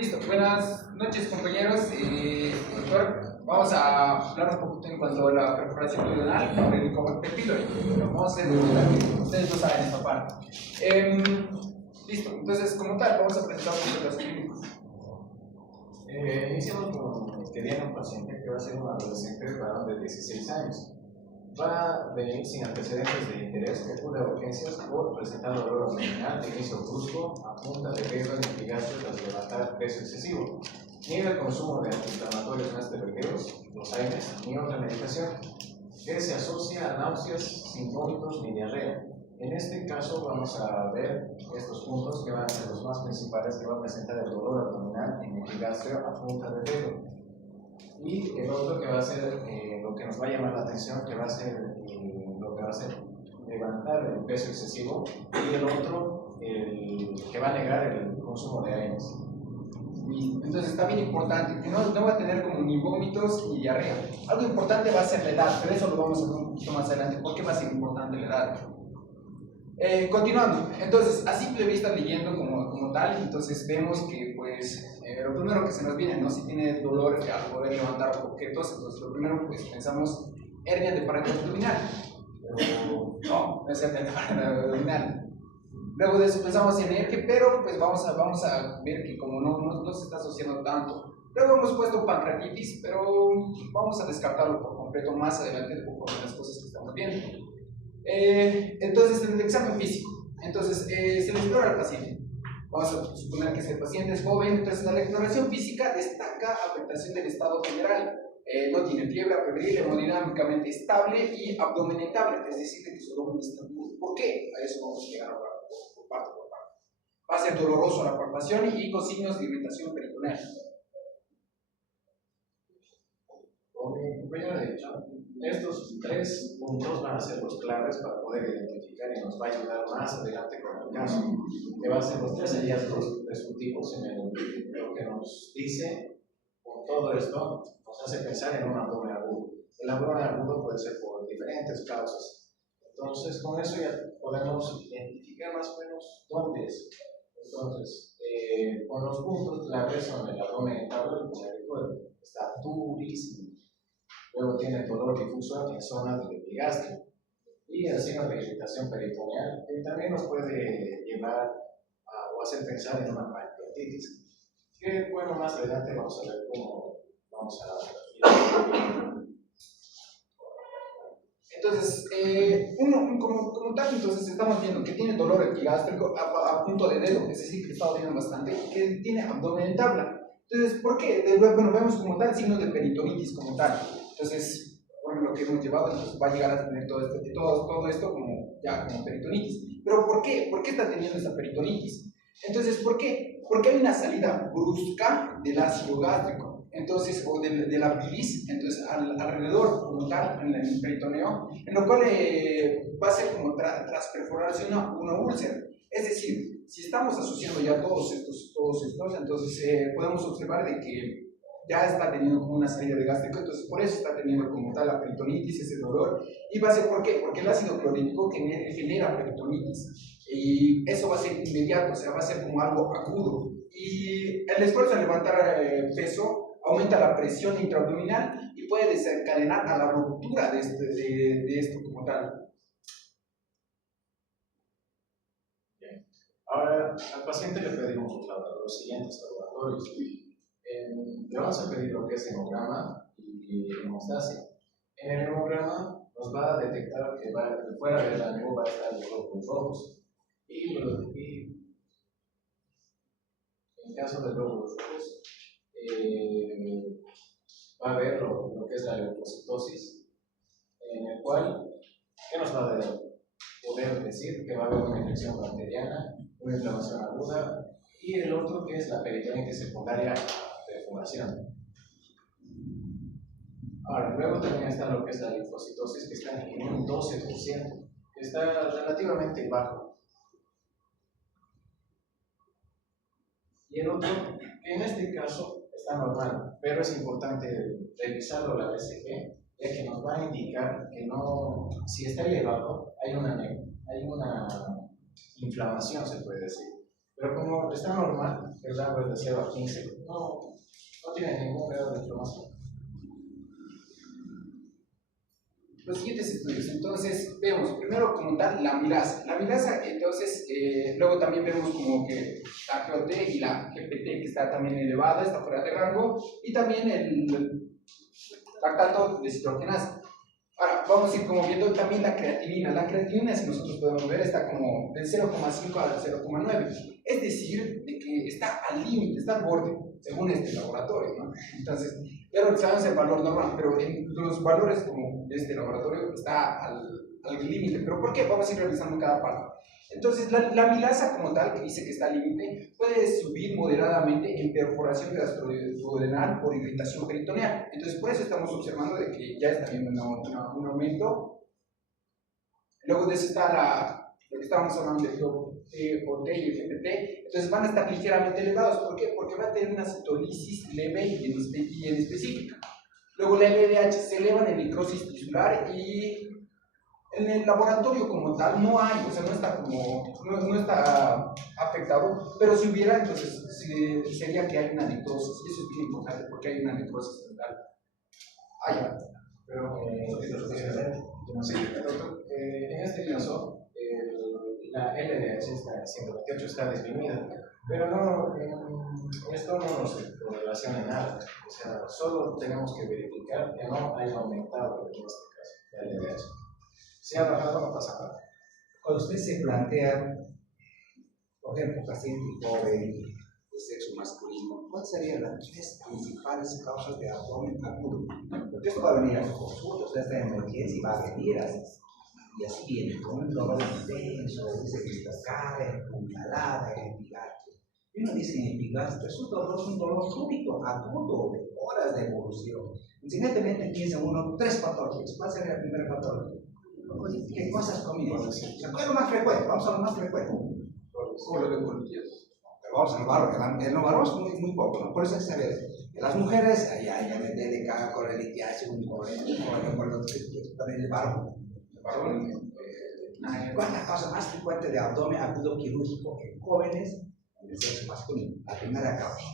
Listo, buenas noches compañeros. Doctor, vamos a hablar un poquito en cuanto a la perforación duodenal por el Helicobacter pylori. Vamos a hacer ustedes no saben esta parte. Listo, entonces como tal, vamos a presentar un poquito los clínicos. Iniciamos con que viene un paciente que va a ser un adolescente varón de 16 años. Va a venir sin antecedentes de interés, que acude a urgencias por presentar dolor abdominal de inicio brusco, a punta de dedo en el gastro tras levantar peso excesivo. Niega el consumo de antiinflamatorios no esteroideos, los AINES, ni otra medicación, que se asocia a náuseas sin vómitos ni diarrea. En este caso vamos a ver estos puntos que van a ser los más principales que va a presentar el dolor abdominal en el gastro a punta de dedo. Y el otro que va a ser lo que nos va a llamar la atención, que va a ser lo que va a hacer levantar el peso excesivo, y el otro que va a negar el consumo de AINES. Entonces está bien importante que no va a tener como ni vómitos ni diarrea. Algo importante va a ser la edad, pero eso lo vamos a ver un poquito más adelante. ¿Por qué va a ser importante la edad? Continuando, entonces a simple vista leyendo como tal, entonces vemos que pues lo primero que se nos viene, ¿no? Si tiene dolor al poder levantar objetos, entonces lo primero pues pensamos hernia de pared abdominal, pero no es hernia de pared abdominal. Luego de eso pensamos en hernia, pero pues vamos a ver que como no se está asociando tanto. Luego hemos puesto pancreatitis, pero vamos a descartarlo por completo más adelante por las cosas que estamos viendo. Entonces, en el examen físico, entonces se le explora al paciente. Vamos a suponer que el paciente es joven, entonces la exploración física destaca afectación del estado general. No tiene fiebre febril, hemodinámicamente estable y abdomen estable, es decir, que su abdomen está duro. ¿Por qué? A eso vamos a llegar ahora por parte. Va a ser doloroso la palpación y con signos de irritación peritoneal. Como mi compañero ha dicho, estos tres puntos van a ser los claves para poder identificar y nos va a ayudar más adelante con el caso, que va a ser los tres hallazgos resultivos en lo que nos dice. Con todo esto nos hace pensar en un abdomen agudo. El abdomen agudo puede ser por diferentes causas, entonces con eso ya podemos identificar más o menos dónde es. Entonces, con los puntos claves son el abdomen estable, como ya recuerdo, está durísimo. Luego tiene dolor difuso en zonas del epigastrio y el signo de irritación peritoneal, que también nos puede llevar o hacer pensar en una pancreatitis. Que bueno, más adelante vamos a ver cómo vamos a. Entonces, como tal, entonces estamos viendo que tiene dolor epigástrico a punto de dedo, es decir, que está doliendo bastante, y que tiene abdomen en tabla. Entonces, ¿por qué? Bueno, vemos como tal signos de peritonitis como tal. Entonces, bueno, lo que hemos llevado, entonces va a llegar a tener todo esto como peritonitis. ¿Pero por qué? ¿Por qué está teniendo esa peritonitis? Entonces, ¿por qué? Porque hay una salida brusca del ácido gástrico. Entonces, o de la bilis, entonces alrededor como tal, en el peritoneo, en lo cual va a ser como tras perforarse una úlcera. Es decir, si estamos asociando ya todos estos, entonces podemos observar de que ya está teniendo como una salida de gástrico, entonces por eso está teniendo como tal la peritonitis, ese dolor. ¿Y va a ser por qué? Porque el ácido clorhídrico genera peritonitis. Y eso va a ser inmediato, o sea, va a ser como algo agudo. Y el esfuerzo de levantar peso aumenta la presión intraabdominal y puede desencadenar a la ruptura de esto como tal. Bien. Ahora, al paciente le pedimos los siguientes laboratorios. Le vamos a pedir lo que es hemograma y hemostasia. En el hemograma nos va a detectar que fuera de la va a estar los glóbulos rojos. Y en caso de glóbulos rojos, va a haber lo que es la leucocitosis, en el cual, ¿qué nos va a poder decir? Que va a haber una infección bacteriana, una inflamación aguda, y el otro que es la peritonitis secundaria a perforación. Ahora, luego también está lo que es la linfocitosis, que está en un 12%, que está relativamente bajo. Y el otro, que en este caso está normal, pero es importante revisarlo la BCG, ya que nos va a indicar que no, si está elevado, hay una inflamación, se puede decir. Pero como está normal, el rango es de 0 a 15, no tiene ningún grado de inflamación. Los siguientes estudios, entonces vemos primero como tal la milasa. La milasa, entonces, luego también vemos como que la GOT y la GPT que está también elevada, está fuera de rango, y también el lactato deshidrogenasa. Ahora, vamos a ir como viendo también la creatinina. La creatinina, si nosotros podemos ver, está como del 0,5 al 0,9. Es decir, de que está al límite, está al borde, según este laboratorio, ¿no? Entonces, pero sabemos el valor normal, pero en los valores como de este laboratorio está al límite. ¿Pero por qué? Vamos a ir revisando cada parte. Entonces, la milasa como tal, que dice que está al límite, puede subir moderadamente en perforación gastroduodenal por irritación peritoneal. Entonces, por eso estamos observando de que ya está viendo un aumento. Luego de eso está lo que estábamos hablando de GOT y el GPT. Entonces, van a estar ligeramente elevados. ¿Por qué? Porque va a tener una citolisis leve y en específica. Luego, la LDH se eleva en necrosis tisular y en el laboratorio como tal no hay, o sea, no está afectado, pero si hubiera, entonces sería que hay una necrosis, y eso es bien importante porque hay una necrosis total. Ya. Pero, en este caso, la LDH está 128 está disminuida, pero esto no nos relaciona en nada, o sea, solo tenemos que verificar que no haya aumentado en este caso la LDH. Si ha bajado, no pasa nada. Cuando usted se plantea, por ejemplo, paciente joven de sexo masculino, ¿cuáles serían las tres principales causas de abdomen agudo? Porque esto va a venir a su consulta, usted está en emergencia y va a venir así. Y así viene, con un dolor intenso, dice que está cara, apuñalada, en epigastrio. Y uno dice en epigastrio, es un dolor súbito, agudo, de horas de evolución. Inmediatamente piensa uno, tres patologías. ¿Cuál sería la primera patología? ¿Qué cosas comían? ¿Qué es lo más frecuente? Vamos a lo más frecuente. Colon de colitis. Pero vamos a lo varón. En lo varón es muy poco, ¿no? Por eso es que en las mujeres, allá de DDK, colelitiasis, con el varón. ¿Cuál es la causa más frecuente de abdomen agudo quirúrgico en jóvenes en el sexo masculino? La primera causa.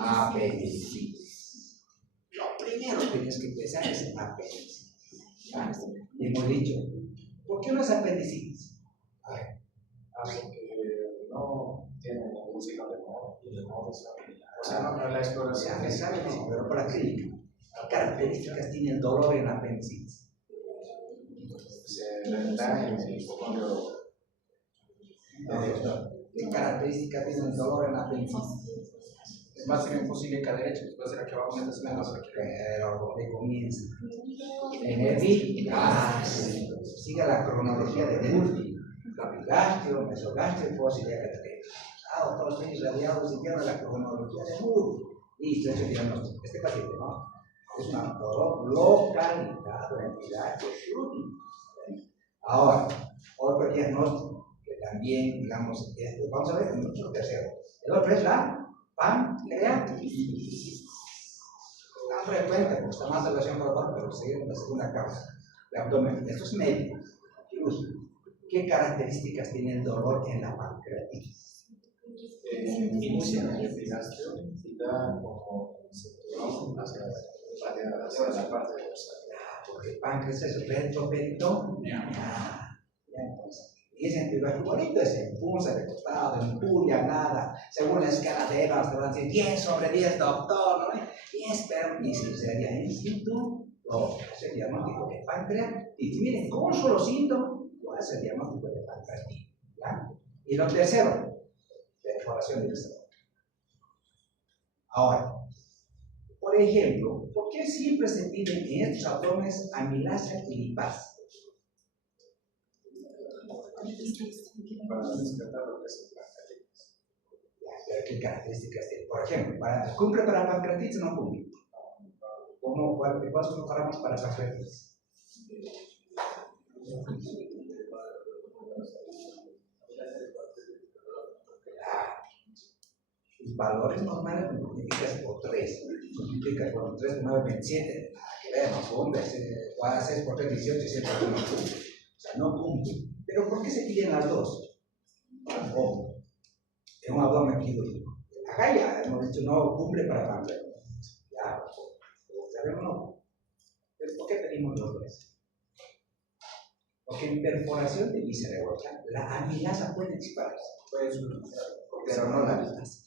Apendicitis. Lo primero que tienes que pensar es apendicitis. Y hemos dicho, ¿por qué no es apendicitis? Porque no tiene ningún signo de modo, o sea, no para la exploración. Pero para la clínica, ¿qué características tiene el dolor en la apendicitis? Se renta en el hipocondrio. ¿Qué características tiene el dolor en la apendicitis? Va a ser imposible acá derecho, va a ser aquí abajo, mientras menos aquí. Pero ¿dónde comienza? En el epigastrio. Sigue la cronología de Murphy. Epigastrio, mesogastrio, fósilia, catedral. Todos ellos radiados siguieron la cronología de Murphy. Listo, ese diagnóstico. Este paciente, ¿no? Es un dolor localizado en epigastrio. Ahora, otro diagnóstico que también, digamos, vamos a ver el otro tercero. El otro es la pancreatitis. Tan frecuente, porque está más relación con el dolor, pero seguimos la segunda causa. El abdomen. Esto es médico, quirúrgico. ¿Qué características tiene el dolor en la pancreatitis? Inicia en el epigastrio y da como cinturón hacia la parte de los porque el páncreas es retroperitón. Entonces, y ese epigastrio bonito se impulsa de costado, empuja, nada. Según la escala de Evans, te van a decir 10 sobre 10, doctor, ¿no? 10, pero ni si sería in situ, es el diagnóstico de pancreatitis. Miren, con un solo síntoma, ¿cuál es el diagnóstico de pancreatitis? Y lo tercero, perforación del estómago. Ahora, por ejemplo, ¿por qué siempre se piden en estos abdómenes amilasa y lipasa? para descartar lo que es el pancreatitis. Pero ¿qué características tiene? Por ejemplo, ¿cumple para pancreatitis o no cumple? ¿Cuáles comparamos para pancreatitis? Los valores normales multiplicas por 3. Multiplicas por 3, 9, 27. Que veamos, hombre, 6 por 3, 18, y 7 por 1 cumple. O sea, no cumple. ¿Pero por qué se piden las dos? Tampoco. en un abdomen quirúrgico. Acá ya hemos dicho no cumple para Pamplona. Ya, sabemos no. Pero ¿por qué pedimos los dos? Porque en perforación de víscera aorta, la amilasa puede dispararse, pero no la amilasa.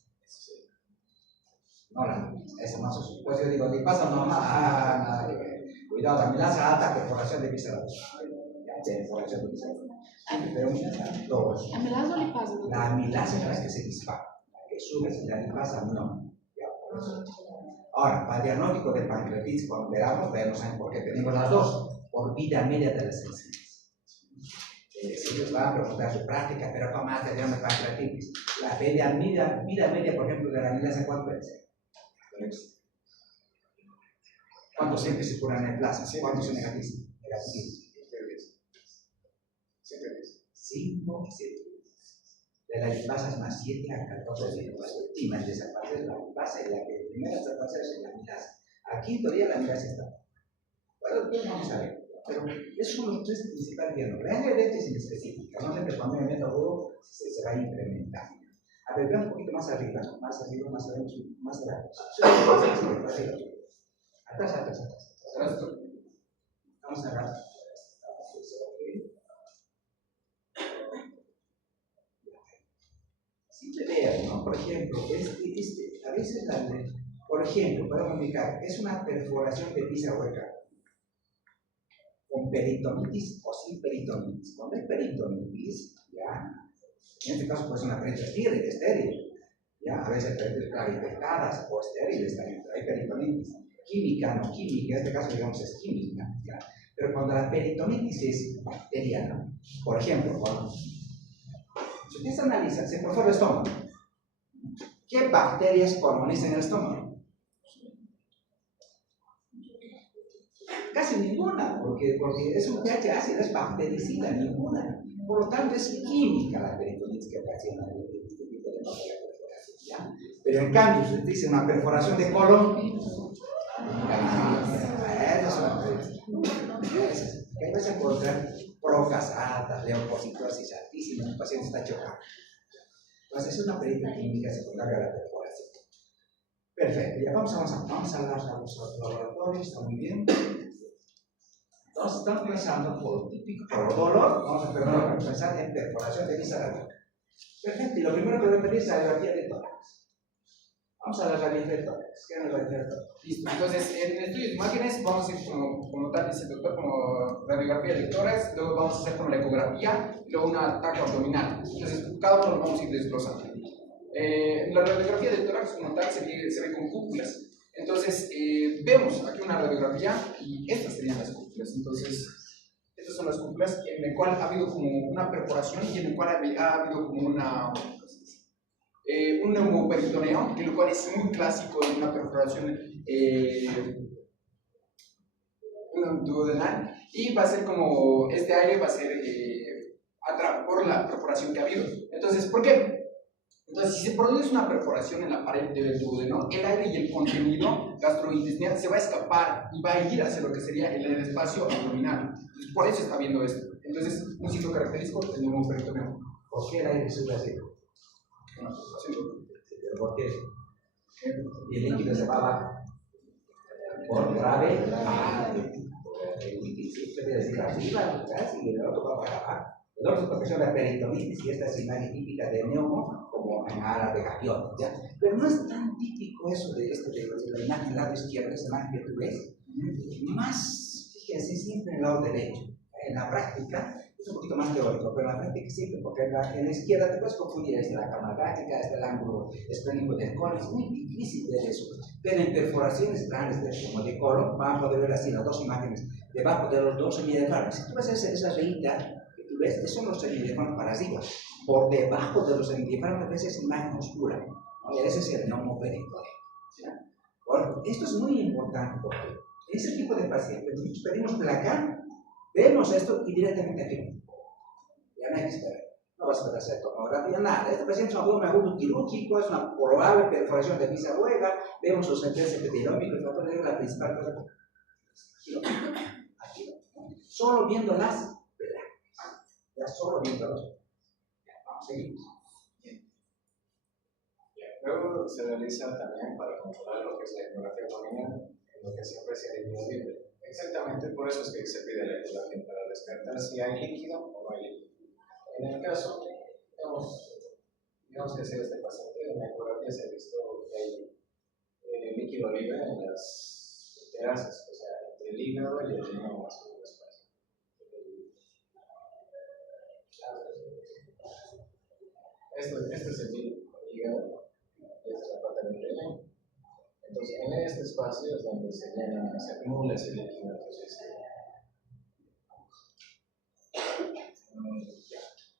No la amilasa, eso no se supone. Pues yo digo, si pasa normal, cuidado, amilasa alta, perforación de víscera aorta. Perforación de víscera aorta. Pero mira, dos. ¿Amilasa o lipasa? La amilasa es la que se dispara, la que sube, y la lipasa no. Ya, por eso. Ahora, para el diagnóstico de pancreatitis, cuando vemos por qué tenemos las dos, por vida media de las enzimas. Si les van a preguntar su práctica, pero ¿cómo más de pancreatitis? La vida media, por ejemplo, de la amilasa, ¿cuánto es? ¿Cuántos siempre se curan en plaza? ¿Cuántos son negativos? 5, 7. De la lipasa es más 7 a 14 días. La última en desaparecer la lipasa y la que primero desaparece es la amilasa. Aquí todavía la amilasa está. Bueno, después vamos a ver. Pero esos son los tres principales diagnósticos. La diabetes en específica, no siempre cuando me meto agudo se va incrementando. A ver, vean un poquito más arriba, más arriba, más atrás. Atrás. Vamos a ver. Siempre vean, ¿no? Por ejemplo, a veces por ejemplo, podemos indicar, es una perforación de pisa hueca con peritonitis o sin peritonitis. Cuando hay peritonitis, ya, en este caso puede ser una peritonitis estéril, ya, a veces peritonitis infectadas o estériles también, pero hay peritonitis química, no química, en este caso digamos es química, ya. Pero cuando la peritonitis es bacteriana, por ejemplo, si ustedes analizan, se perfora el estómago, ¿qué bacterias colonizan el estómago? Casi ninguna, porque es un pH ácido, es bactericida, ninguna. Por lo tanto, es química la peritonitis que ocasiona este tipo de perforación, ¿ya? Pero en cambio, si usted dice una perforación de colon, ahí vas a encontrar procas altas, leucocitosis altísimas, el paciente está chocado. Entonces, es una perita química secundaria a la perforación. Perfecto, ya vamos a los laboratorios, está muy bien. Entonces, estamos pensando por dolor, vamos a pensar en perforación de víscera. Perfecto, y lo primero que voy a pedir es la radiografía de tórax. Vamos a la radiografía de tórax. ¿Qué es la radiografía de tórax? Listo, entonces en el estudio de imágenes vamos a ir como tal dice el doctor, como radiografía de tórax, luego vamos a hacer como la ecografía y luego una taco abdominal. Entonces cada uno lo vamos a ir desglosando. La radiografía de tórax como tal se ve con cúpulas. Entonces vemos aquí una radiografía y estas serían las cúpulas. Entonces estas son las cúpulas en el cual ha habido como una perforación y en el cual ha habido como un neumoperitoneo, que lo cual es muy clásico en una perforación duodenal, y va a ser como este aire va a ser por la perforación que ha habido. Entonces, ¿por qué? Entonces, si se produce una perforación en la pared del duodeno, el aire y el contenido gastrointestinal se va a escapar y va a ir hacia lo que sería el espacio abdominal. Entonces, por eso está viendo esto. Entonces, un sitio característico del neumoperitoneo. ¿Por qué el aire sube así? ¿Por qué? Y el líquido se va abajo. Por grave. El líquido siempre debe decir arriba, y el otro va para abajo. El otro es porque es la peritonitis y esta es imagen típica de neumo, como en árabe gaviota, ¿ya? Pero no es tan típico eso de la imagen del lado izquierdo, esa imagen que tú ves. Más, fíjense, siempre en el lado derecho. En la práctica es un poquito más teórico, pero en la práctica siempre, porque en la izquierda te puedes confundir, es la cámara gástrica, es el ángulo esplénico del colon, es muy difícil ver eso. Pero en perforaciones grandes como de colon, van a poder ver así las dos imágenes, debajo de los dos semidiafragmas. Si tú ves esa rayita que tú ves, esos son los semidiafragmas para arriba. Por debajo de los semidiafragmas ves esa imagen oscura, ¿no? Y ese es el neumoperitoneo. Bueno, esto es muy importante porque en ese tipo de pacientes, nosotros pedimos placar. Vemos esto y directamente aquí. Ya no hay que esperar. No vas a hacer tomografía, nada. Este paciente es un abdomen agudo quirúrgico, es una probable perforación de visa ruega. Vemos sus sentencias epidemiológicas, el factor de la principal cosa. Aquí no. Solo viendo las placas. Ya solo viendo las. Vamos, seguimos. Luego se realiza también para controlar lo que es la ecografía abdominal, en lo que siempre es el líquido libre. Exactamente por eso es que se pide la ecografía, para descartar si hay líquido o no hay líquido. En el caso, digamos que sea este paciente, en la ecografía se ha visto que hay líquido libre en las terrazas, o sea, entre el hígado y el riñón más o menos. Este es el hígado, esta es la parte del riñón. Entonces, en este espacio es donde se acumula ese líquido. Entonces,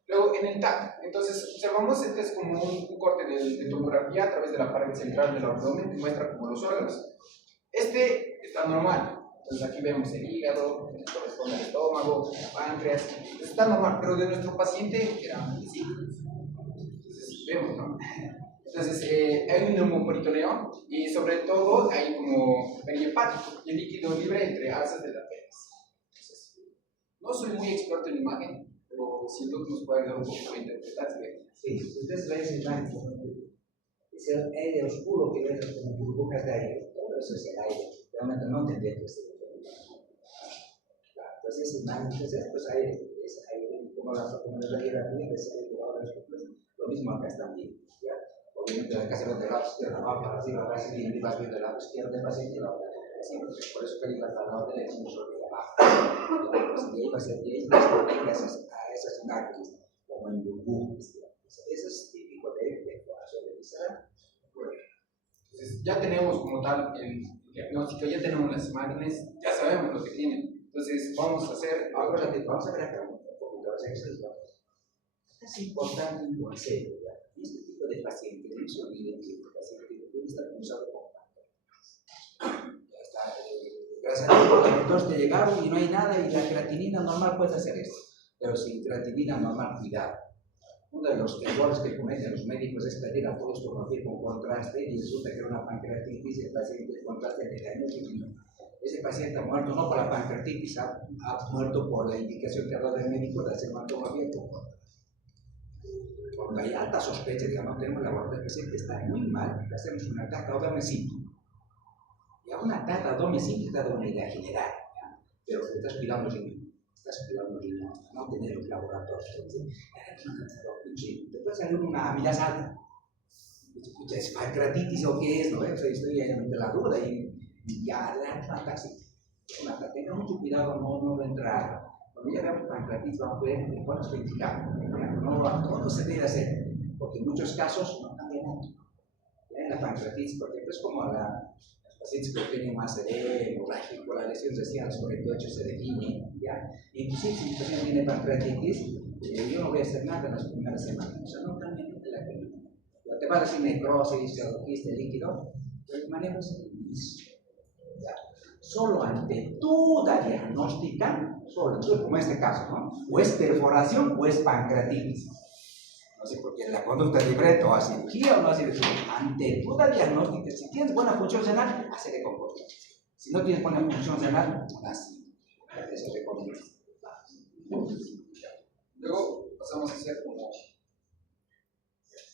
Luego, en el TAC, entonces observamos, este es como un corte de tomografía a través de la pared central del abdomen que muestra como los órganos. Este está normal, entonces aquí vemos el hígado, corresponde al estómago, la páncreas, está normal, pero de nuestro paciente era así. Entonces, vemos, ¿no? Entonces, hay un neumoperitoneo y sobre todo hay como perihepático y el líquido libre entre alzas de las venas. Entonces, no soy muy experto en imagen, pero siento que nos puede ayudar un poco a interpretar. Sí, si ustedes ven esa imagen, es el aire oscuro que ven como burbujas de aire, todo eso es el aire, realmente no tendría que ser. Entonces, esa imagen, pues aire, es aire, como la radiografía, lo mismo acá está bien. Obviamente acá se ve del lado izquierdo, va para arriba, va así, y vas viendo del lado izquierdo del paciente y va así, por eso que iba al lado derecho, no solo de abajo. Y ahí va a ser bien, a esas imágenes, como en burbujas. Eso es típico de corazón de visceral. Entonces, ya tenemos como tal el diagnóstico, ya tenemos las imágenes, ya sabemos lo que tienen. Entonces, vamos a hacer. Acuérdate, vamos a ver acá un poquito, es importante un consejo, ¿verdad? Este tipo de pacientes, no se olviden que el paciente puede estar cruzado con páncreas. Ya está, gracias a Dios, los doctores te llegaron y no hay nada y la creatinina normal puede hacer esto. Pero sin creatinina normal, cuidado. Uno de los errores que cometen los médicos es pedir a todos tomografía con contraste y resulta que era una pancreatitis y el paciente el contraste le dañó el riñón. Ese paciente ha muerto no por la pancreatitis, ha muerto por la indicación que ha dado el médico de hacer una tomografía con contraste. Cuando hay alta sospecha de que no tenemos la guardia del paciente está muy mal, le hacemos una TAC abdomen simple. Y a una TAC abdomen simple está de una idea general, ¿ya? Pero te estás cuidando el riñón. Estás cuidando el riñón, no tener un laboratorio. Te puede salir una amilasa alta. Escucha, ¿es pancreatitis o qué es? ¿No? Estoy en la duda y ya la TAC sí. Tenga mucho cuidado, no entrar. Cuando ya veamos pancreatitis, vamos a ver cuál es lo indicado. No se debe hacer, porque en muchos casos no cambia nada. ¿Ya? En la pancreatitis, por ejemplo, es como los pacientes que tienen más hemorrágico, la lesión recial sobre todo hecho se define. ¿Ya? Inclusive si el paciente tiene pancreatitis, yo no voy a hacer nada en las primeras semanas. O sea, no cambia nada de la clínica. Te va a decir necrosis o quiste líquido, pero el manejo es el mismo. Solo ante duda diagnóstica, solo como en este caso, ¿no? O es perforación o es pancreatitis. No sé por qué la conducta libre o a cirugía o no a cirugía. Ante duda diagnóstica, si tienes buena función renal, hazle comporta. Si no tienes buena función renal, así. Eso recomiendo. Luego pasamos a hacer como.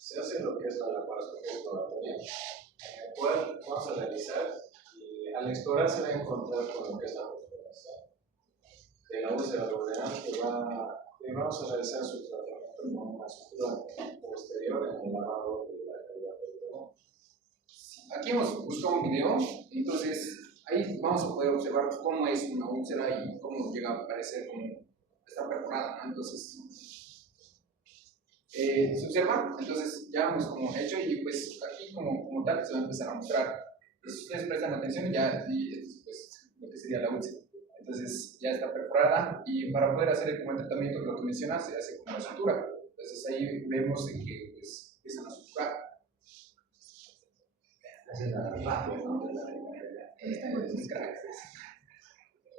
se hace lo que es la laparoscopia exploratoria, en el cual vamos a realizar y al explorar se va a encontrar con lo que es la perforación de la úlcera abdominal que vamos a realizar su tratamiento con una sutura posterior en el lavado de la cavidad peritoneal. Aquí hemos buscado un video, entonces ahí vamos a poder observar cómo es una úlcera y cómo llega a aparecer como está perforada, ¿no? Entonces, se observa, entonces ya hemos como hecho y pues aquí como tal se va a empezar a mostrar. Si ustedes prestan atención ya y pues, lo que sería la úlcera. Entonces ya está perforada y para poder hacer el tratamiento que lo que mencionas se hace como la sutura. Entonces ahí vemos que pues, empiezan a suturar.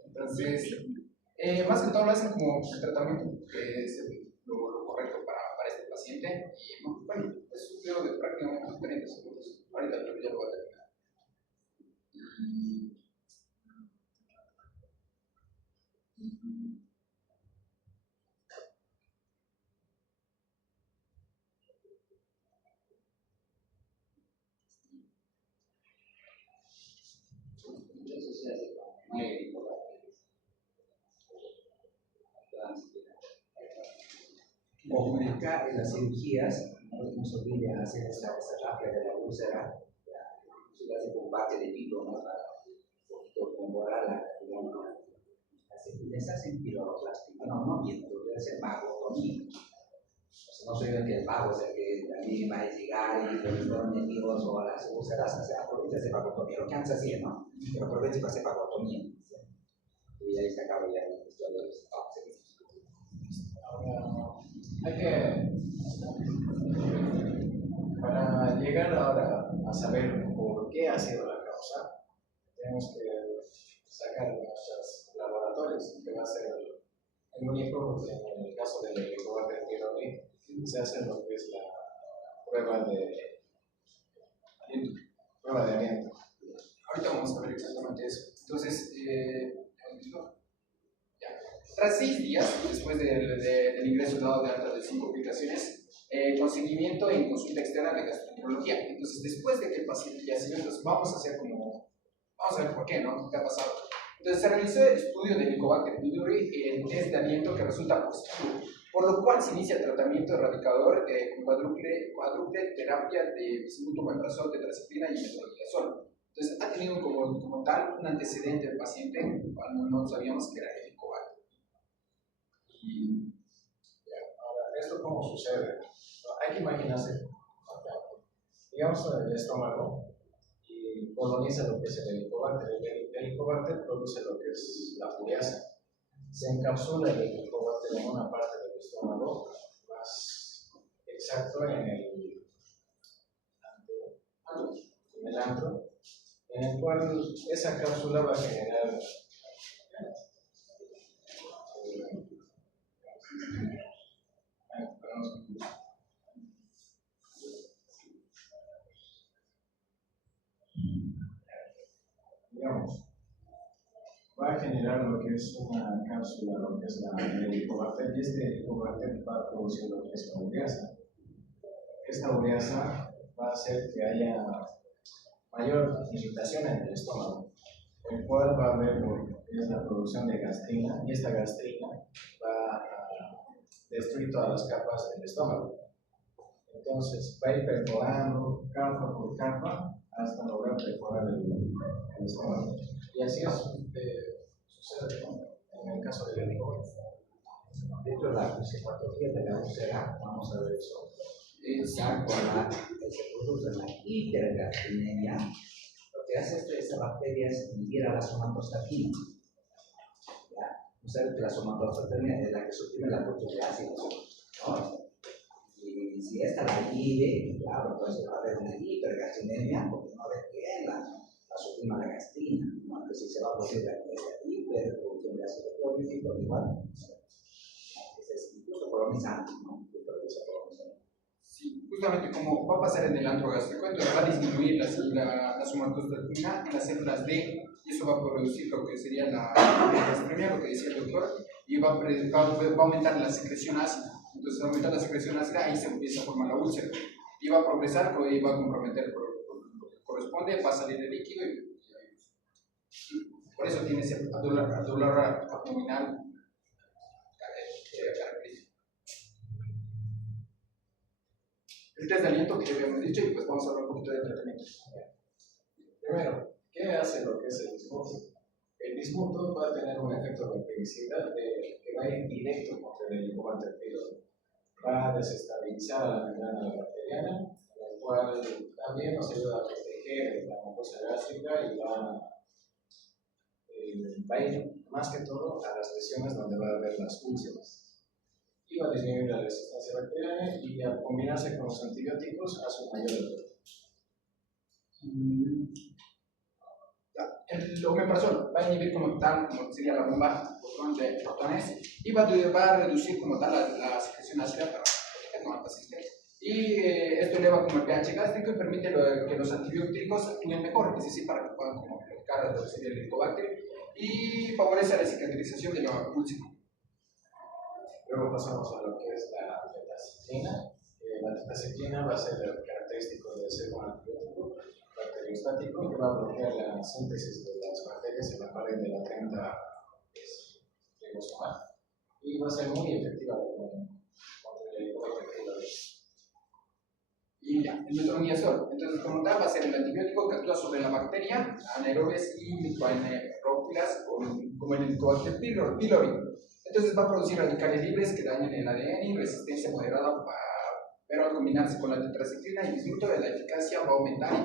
Entonces, más que todo lo hacen como el tratamiento que es lo correcto para este paciente. Y bueno, es un video de prácticamente 40 segundos. Ahorita creo que ya lo voy a terminar. comunicar en las cirugías, no nos olvide hacer esa terapia de la úlcera, se hace con parte de pito, ¿no? Para un poquito mejorar les hacen piloroplastia, no miento, debe ser vagotomía. No soy el que es vago, o sea que también va a llegar y que están metidos o a las úlceras, o sea, aprovecha ese vagotomía, lo que antes hacía, ¿no? Pero aprovecha para hacer vagotomía. Y ahí se acaba ya la historia de los hay que, para llegar ahora a saber por qué ha sido la causa, tenemos que sacar de nuestros laboratorios, que va a ser el único, en el caso del helicobacter pylori, se hace lo que es la prueba de aliento. Ahorita vamos a ver exactamente eso. Entonces, ya. Tras 6 días, después del ingreso dado de alta de 5 aplicaciones, con seguimiento en consulta externa de gastroenterología. Entonces, después de que el paciente ya se entonces vamos a ver por qué, ¿no? ¿Qué ha pasado? Entonces, se realizó el estudio de Helicobacter pylori en test de aliento que resulta positivo, por lo cual se inicia el tratamiento erradicador con cuádruple terapia de sulfametrazol, tetraciklina y metronidazol. Entonces, ha tenido como tal un antecedente del paciente cuando no sabíamos que era Helicobacter. Y ahora, ¿esto cómo sucede? Hay que imaginarse, digamos, el estómago y coloniza lo que es el helicobacter. El helicobacter produce lo que es la furiasa. Se encapsula el helicobacter en una parte del estómago, más exacto en el antro, en el cual esa cápsula va a generar digamos, va a generar lo que es una cápsula, lo que es el helicobacter, y este helicobacter va a producir lo que es la ureasa. Esta ureasa va a hacer que haya mayor irritación en el estómago, el cual va a haber lo que es la producción de gastrina, y esta gastrina va a destruir todas las capas del estómago. Entonces va a ir perforando capa por capa hasta lograr perforar el estómago. Y así es, sucede en el caso del helicobacter. Dentro de la fisiopatología de la úlcera, vamos a ver eso. Ya con se produce la hipergastrinemia, lo que hace esta bacteria es inhibir a la somatostatina. Usted que la somatostatina es la que suprime la producción de ácidos, ¿no? Y si esta la inhibe, claro, entonces va a haber una hipergastrinemia porque no requiere la suprima la gastrina, ¿no? Entonces se va a producir la hiperproducción de ácido clorhídrico igual. Es incluso colonizante, ¿no? Sí, justamente como va a pasar en el antro gástrico, entonces va a disminuir la somatostatina en las células D, y eso va a producir lo que sería la gastremia, lo que decía el doctor, y va a aumentar la secreción ácida. Entonces, al aumentar la secreción ácida, ahí se empieza a formar la úlcera, y va a progresar, y va a comprometer por lo que corresponde, va a salir el líquido, y por eso tiene ese dolor abdominal característico. El test de aliento que habíamos dicho, y pues vamos a hablar un poquito de tratamiento. Primero, ¿qué hace lo que es el bismuto? El bismuto va a tener un efecto bactericida que va a ir directo contra el helicobacter pylori. Va a desestabilizar a la membrana bacteriana, la cual también nos ayuda a proteger la mucosa gástrica y va a ir más que todo a las lesiones donde va a haber las úlceras. Y va a disminuir la resistencia bacteriana, y al combinarse con los antibióticos hace un mayor efecto. El omeprazol va a inhibir como tal, como sería la bomba de protones, y va a reducir como tal la secreción ácida para no al paciente. Y esto eleva como el pH gástrico y permite que los antibióticos actúen mejor, es decir, para que puedan como bloquear lo que sería el helicobacter, y favorece la cicatrización de la úlcera. Luego pasamos a lo que es la tetraciklina. La tetraciklina va a ser el característico del ser un antibiótico bacteriostático que va a bloquear la síntesis de las bacterias en la pared de la 30 ribosomal, y va a ser muy efectiva contra el y ya, el metronidazol. Entonces, como tal, va a ser el antibiótico que actúa sobre la bacteria, anaerobes y microaneurófilas, como el Helicobacter pylori. Entonces, va a producir radicales libres que dañan el ADN y resistencia moderada, pero al combinarse con la tetraciclina y bismuto, la eficacia va a aumentar y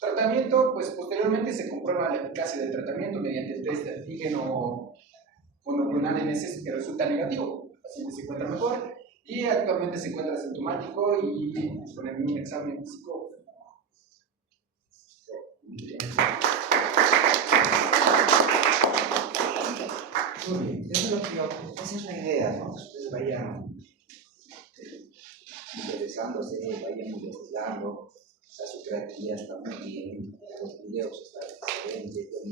tratamiento, pues posteriormente se comprueba la eficacia del tratamiento mediante el test de antígeno monoclonal NS que resulta negativo. El paciente se encuentra mejor y actualmente se encuentra asintomático y con un examen físico. Muy bien, esa es la idea, ¿no? Ustedes vayan interesándose, vayan investigando. O sea, su creatividad está muy bien, los videos están excelentes, los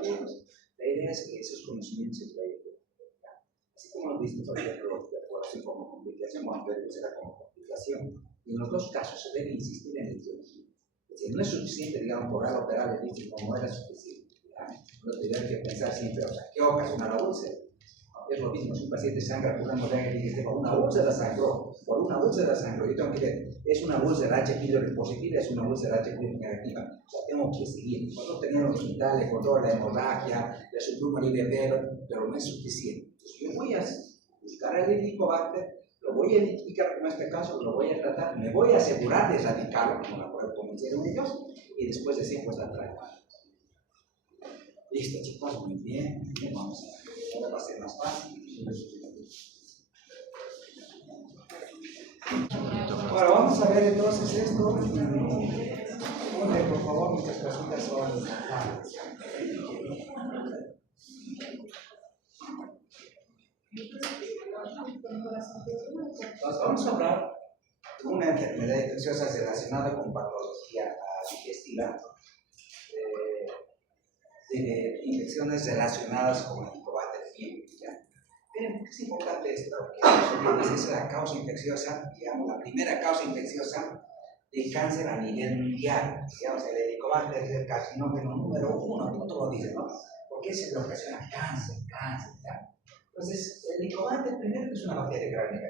videos. La idea es que esos conocimientos se vayan. Así como lo viste, por ejemplo, de acuerdo como complicación, vamos a ver que será como complicación. Y en los dos casos se debe insistir en la etiología. Es decir, no es suficiente, digamos, por algo operar el bicho como era suficiente. Uno tendría que pensar siempre, o sea, ¿qué ocasiona la úlcera? Es lo mismo, si un paciente sangra por una molestia y dice, por una úlcera sangró, yo tengo que ver, ¿es una úlcera H. pylori positiva, es una úlcera H. pylori negativa? O sea, tengo que seguir. Nosotros tenemos hospital, le controla la hemorragia, le suprimo el IBP, pero no es suficiente. Entonces, yo voy a buscar el Helicobacter, lo voy a identificar como este caso, lo voy a tratar, me voy a asegurar de erradicarlo, como hicieron ellos, y después de 5 está tratado. Listo, chicos, muy bien. Vamos a ver, ahora va a ser más fácil. Ahora vamos a ver entonces esto. Por favor, muchas preguntas son largas. Entonces, vamos a hablar de una enfermedad infecciosa relacionada con patología digestiva. De infecciones relacionadas con el Helicobacter pylori. Miren, ¿por qué es importante esto? Porque es la causa infecciosa, digamos, la primera causa infecciosa de cáncer a nivel mundial. Digamos, el Helicobacter es el carcinógeno número 1, todo lo dice, ¿no? Porque es lo que ocasiona cáncer, ¿ya? Entonces, el Helicobacter primero es una bacteria crónica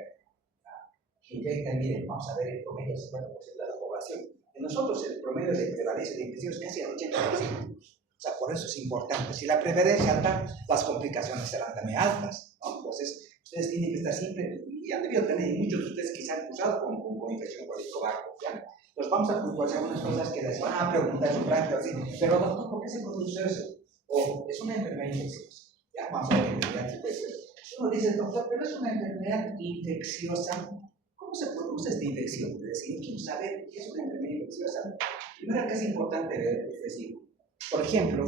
que infecta, miren, vamos a ver el promedio del 50% de la población. En nosotros el promedio de prevalencia de infecciones es casi el 80%. O sea, por eso es importante. Si la prevalencia es alta, las complicaciones serán también altas, ¿no? Entonces, ustedes tienen que estar siempre, y han debido tener, muchos de ustedes quizás han cruzado con infección por Helicobacter, ¿ya? Entonces, vamos a puntualizar algunas cosas que les van a preguntar en su práctica, así, pero doctor, ¿por qué se produce eso? O es una enfermedad infecciosa, ¿ya? Vamos a ver enfermedad infecciosa. Uno dice, doctor, pero es una enfermedad infecciosa. ¿Cómo se produce esta infección? Es decir, yo quiero saber qué es una enfermedad infecciosa. Primero que es importante ver, es decir, por ejemplo,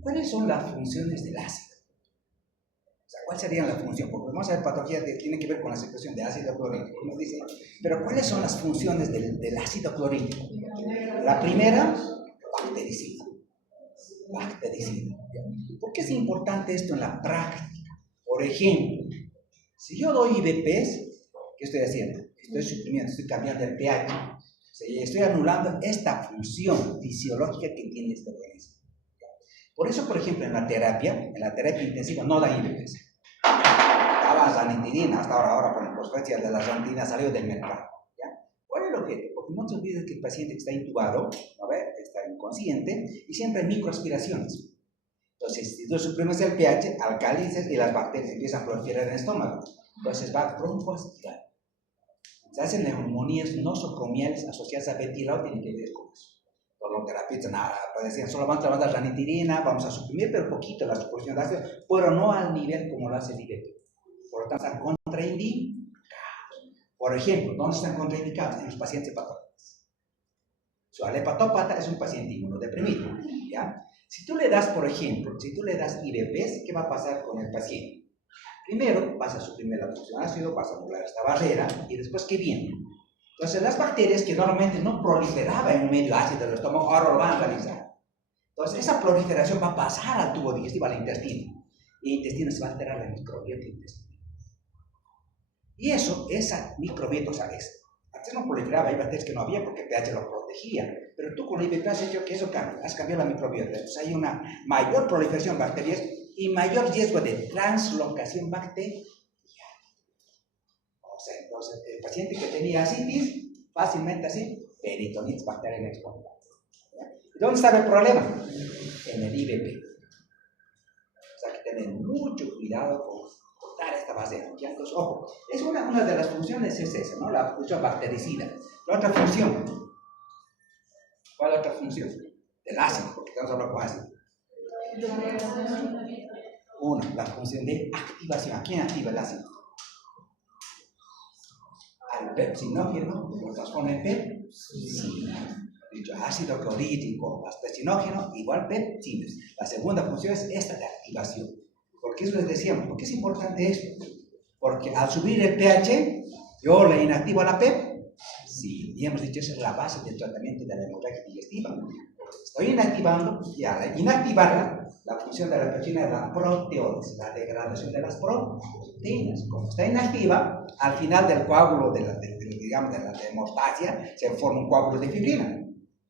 ¿cuáles son las funciones del ácido? O sea, ¿cuál sería la función? Porque vamos a ver patologías que tienen que ver con la secreción de ácido clorhídrico, como dice. Pero ¿cuáles son las funciones del ácido clorhídrico? La primera, bactericida. ¿Por qué es importante esto en la práctica? Por ejemplo, si yo doy IBPs, ¿qué estoy haciendo? Estoy suprimiendo, estoy cambiando el pH. Estoy anulando esta función fisiológica que tiene este organismo. Por eso, por ejemplo, en la terapia intensiva no dan IBPs. Daba ranitidina, hasta ahora por consecuencia de la ranitidina salió del mercado. ¿Ya? ¿Cuál es el objetivo? Porque no se olviden que el paciente está intubado, está inconsciente, y siempre hay microaspiraciones. Entonces, si tú suprimes el pH, alcalizas y las bacterias empiezan a proliferar en el estómago. Entonces va a broncoaspirar. Se hacen neumonías nosocomiales asociadas a ventilado, tienen que ver con eso. Los terapeutas decían, solo van a trabajar ranitidina, vamos a suprimir, pero poquito la suposición de ácido, pero no al nivel como lo hace el IBP. Por lo tanto, están contraindicados. Por ejemplo, ¿dónde están contraindicados? En los pacientes hepatópatas. El hepatópata es un paciente inmunodeprimido, ¿ya? Si tú le das, por ejemplo, IBPs, ¿qué va a pasar con el paciente? Primero, vas a suprimir la función ácido, vas a anular esta barrera, y después, ¿qué viene? Entonces, las bacterias que normalmente no proliferaban en un medio ácido del estómago, ahora lo van a realizar. Entonces, esa proliferación va a pasar al tubo digestivo, al intestino, y el intestino se va a alterar la microbiota intestinal. Y eso, esa microbiota, o sea, antes no proliferaba, hay bacterias que no había porque el pH lo protegía, pero tú con la IBP has hecho que eso cambie, has cambiado la microbiota. Entonces hay una mayor proliferación de bacterias y mayor riesgo de translocación bacteriana. O sea, entonces, el paciente que tenía ascitis, fácilmente así, peritonitis bacteriana espontánea. ¿Dónde estaba el problema? En el IBP. O sea, que tener mucho cuidado con cortar esta base. Entonces, ojo, es una de las funciones es esa, ¿no? La función bactericida. La otra función, ¿cuál es la otra función? Del ácido, porque estamos hablando con ácido. Uno, la función de activación. ¿A quién activa el ácido? Al pepsinógeno, lo transforma en pepsina. Dicho ácido clorhídrico más pepsinógeno igual pepsinas. La segunda función es esta de activación. ¿Por qué eso les decíamos? ¿Por qué es importante esto? Porque al subir el pH, yo le inactivo a la PEP. Sí, y hemos dicho esa es la base del tratamiento de la hemorragia digestiva. Estoy inactivando, y al inactivarla, la función de la pepsina es la proteólisis, la degradación de las proteínas. Como está inactiva, al final del coágulo de la hemostasia se forma un coágulo de fibrina.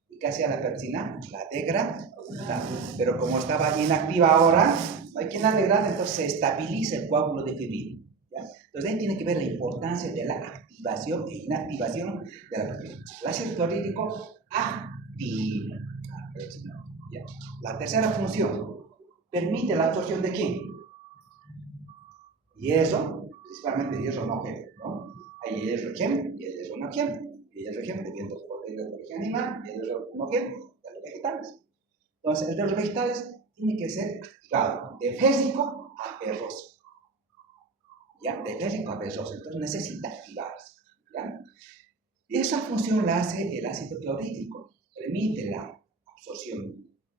¿Y qué hacía la pepsina? La degrada. Pero como estaba inactiva ahora, no hay quien la degrade, entonces se estabiliza el coágulo de fibrina. ¿Ya? Entonces ahí tiene que ver la importancia de la activación e inactivación de la pepsina. El ácido clorhídrico activa. ¿Ya? La tercera función permite la absorción de ¿quién? Hierro, principalmente hierro no gel, ¿no? Hay hierro gel y el hierro no gel. El hierro gel debiendo de proteínas de origen animal y el hierro no gel de los vegetales. Entonces, el de los vegetales tiene que ser activado de fésico a ferroso. ¿Ya? De fésico a ferroso. Entonces necesita activarse. ¿Ya? Y esa función la hace el ácido clorhídrico. Permite la absorción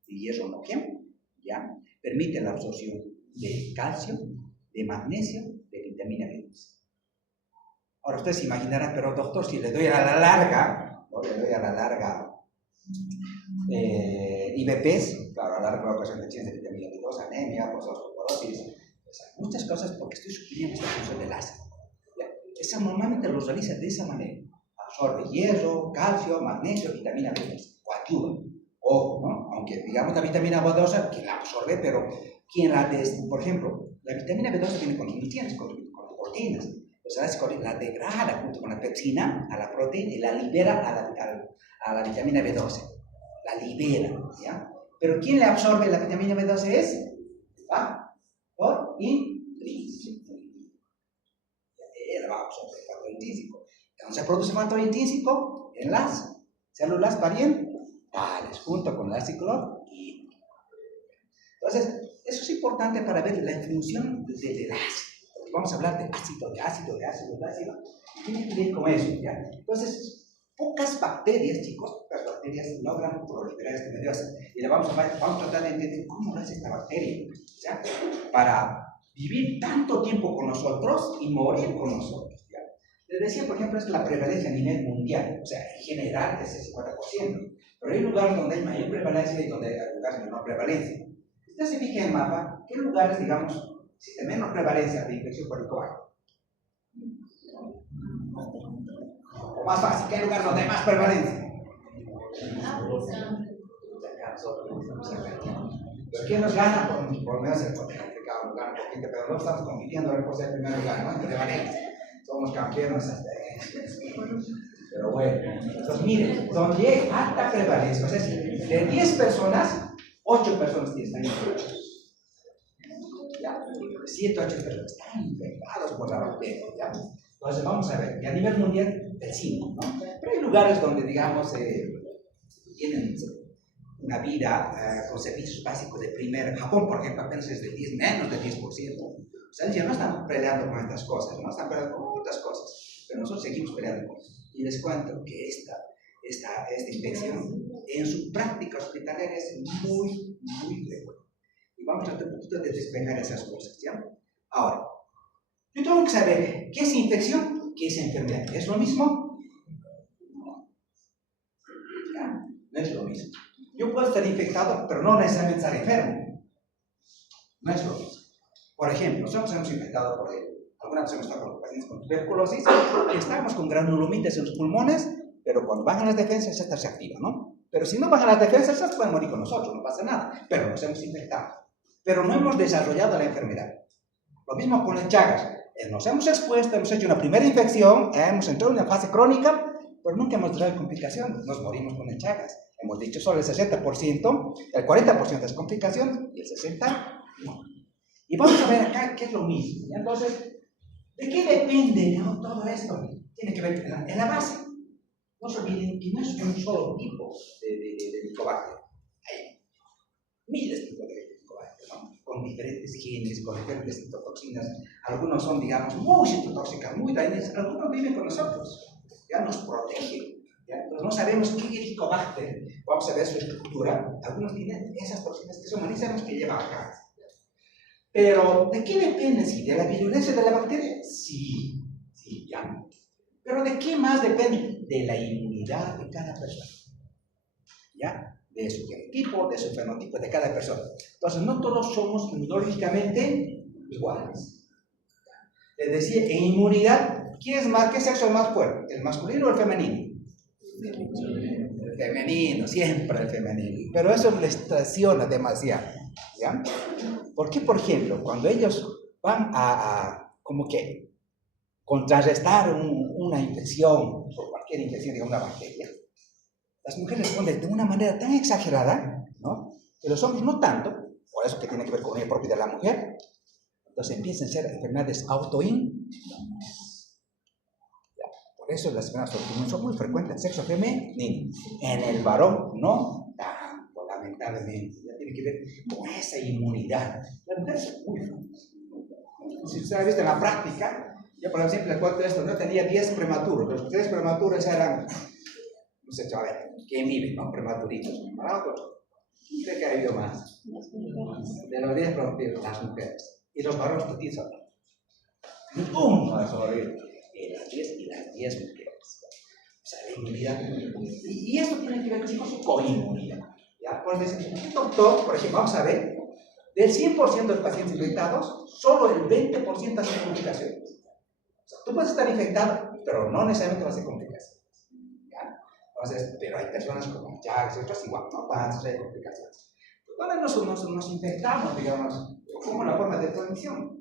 de hierro no gel, ¿ya? Permite la absorción de calcio, de magnesio, de vitamina B12. Ahora ustedes se imaginarán, pero doctor, si le doy a la larga, ¿no? Le doy a la larga IBPs, claro, a la larga ocasión de vitamina B12, anemia, osteoporosis, muchas cosas porque estoy suprimiendo esta función del ácido. ¿Ya? Esa normalmente lo realiza de esa manera. Absorbe hierro, calcio, magnesio, vitamina B12, coadyuva. Ojo, ¿no? Aunque digamos la vitamina B12, quien la absorbe, pero quien la por ejemplo, la vitamina B12 viene con los nutrientes, con las proteínas. Entonces la degrada junto con la pepsina a la proteína y la libera a la vitamina B12. La libera, ¿ya? Pero quien le absorbe la vitamina B12 es factor intrínseco. Él va a absorber el factor intrínseco. Entonces se produce factor intrínseco en las células parientales junto con el ácido clorhídrico. Entonces, eso es importante para ver la función del ácido. Porque vamos a hablar de ácido. Y tiene que ver con eso, ¿ya? Entonces, pocas bacterias, chicos, pocas bacterias logran proliferar este medio ácido. Y le vamos a tratar de entender cómo lo hace esta bacteria, ¿ya? Para vivir tanto tiempo con nosotros y morir con nosotros, ¿ya? Les decía, por ejemplo, es la prevalencia a nivel mundial, o sea, en general es el 50%. Pero hay lugares donde hay mayor prevalencia y donde hay lugares de menor prevalencia. Usted se fija en el mapa, ¿qué lugares, digamos, existe menos prevalencia de infección por el coágulo? O más fácil, ¿qué lugar donde hay más prevalencia? Pero ¿quién nos gana? Por menos el potencial de cada lugar, pero no estamos compitiendo por ser el primer lugar, ¿no? En prevalencia. Somos campeones hasta ahí. Pero bueno, entonces miren, donde hay alta prevalencia, o sea, de 10 personas, 8 personas están infectadas. 7 o 8 personas están infectados por la bacteria, ¿ya? Entonces vamos a ver, y a nivel mundial, el 5, ¿no? Pero hay lugares donde, digamos, tienen una vida con servicios básicos de primer. Japón, por ejemplo, apenas es de menos del 10%. O sea, ya no están peleando con estas cosas, no están peleando con otras cosas, pero nosotros seguimos peleando con eso. Y les cuento que esta infección en su práctica hospitalaria es muy, muy frecuente. Y vamos a tratar un poquito de despejar esas cosas, ¿ya? Ahora, yo tengo que saber qué es infección, qué es enfermedad. ¿Es lo mismo? No. ¿Ya? No es lo mismo. Yo puedo estar infectado, pero no necesariamente estar enfermo. No es lo mismo. Por ejemplo, nosotros hemos infectado por él. Algunas veces hemos estado con pacientes con tuberculosis y estamos con granulomitas en los pulmones, pero cuando bajan las defensas, esta se activa, ¿no? Pero si no bajan las defensas, estas pueden morir con nosotros, no pasa nada, pero nos hemos infectado. pero no hemos desarrollado la enfermedad. Lo mismo con las Chagas. Nos hemos expuesto, hemos hecho una primera infección, hemos entrado en una fase crónica, pero nunca hemos tenido complicaciones. Nos morimos con las Chagas. Hemos dicho solo el 60%, el 40% es complicación y el 60% no. Y vamos a ver acá qué es lo mismo. ¿Ya? Entonces, ¿de qué depende, no, todo esto? Tiene que ver en la base. No se olviden que no es un solo tipo de helicobacter. Hay miles de tipos de helicobacter, ¿no? Con diferentes genes, con diferentes citotoxinas. Algunos son, digamos, muy citotóxicas, muy dañinas. Algunos viven con nosotros, ya nos protegen. ¿Ya? Entonces no sabemos qué helicobacter, vamos a ver su estructura. Algunos tienen esas toxinas que son humanizamos que llevan acá. Pero, ¿de qué depende? ¿Sí? ¿De la virulencia de la bacteria? Sí, ya. Pero ¿de qué más depende? De la inmunidad de cada persona. ¿Ya? De su genotipo, de su fenotipo, de cada persona. Entonces, no todos somos inmunológicamente iguales. Les decía, en inmunidad, ¿qué sexo es más fuerte? ¿El masculino o el femenino? El femenino, siempre el femenino. Pero eso les traiciona demasiado. ¿Ya? ¿Por qué, por ejemplo, cuando ellos van a como que contrarrestar una infección, por cualquier infección de una bacteria, las mujeres responden de una manera tan exagerada, ¿no? Que los hombres no tanto, por eso que tiene que ver con la propiedad de la mujer, entonces empiezan a ser enfermedades autoinmunes. Por eso las enfermedades autoinmunes son muy frecuentes en sexo femenino. En el varón no tanto, lamentablemente. Ya tiene que ver con esa inmunidad. Las mujeres son muy fuertes. Si usted ha visto en la práctica, yo por ejemplo les cuento esto, no tenía 10 prematuros, los 10 prematuros eran, no sé, a ver, ¿quién vive, no? Prematuritos, para otros. ¿Quién cree que ha habido más? De los 10 prematuros, las mujeres. Y los varones totizos. Ninguno ha sobrevivido. Y las 10 mujeres. O sea, la inmunidad. Y esto tiene que ver, chicos, con inmunidad. ¿Ya? Por decir, un doctor, por ejemplo, vamos a ver, del 100% de los pacientes infectados, solo el 20% hace complicaciones. O sea, tú puedes estar infectado, pero no necesariamente vas a hacer complicaciones. ¿Ya? Entonces, pero hay personas como Chagas y otras igual, no van a hacer complicaciones. Entonces nos infectamos, digamos, como la forma de transmisión.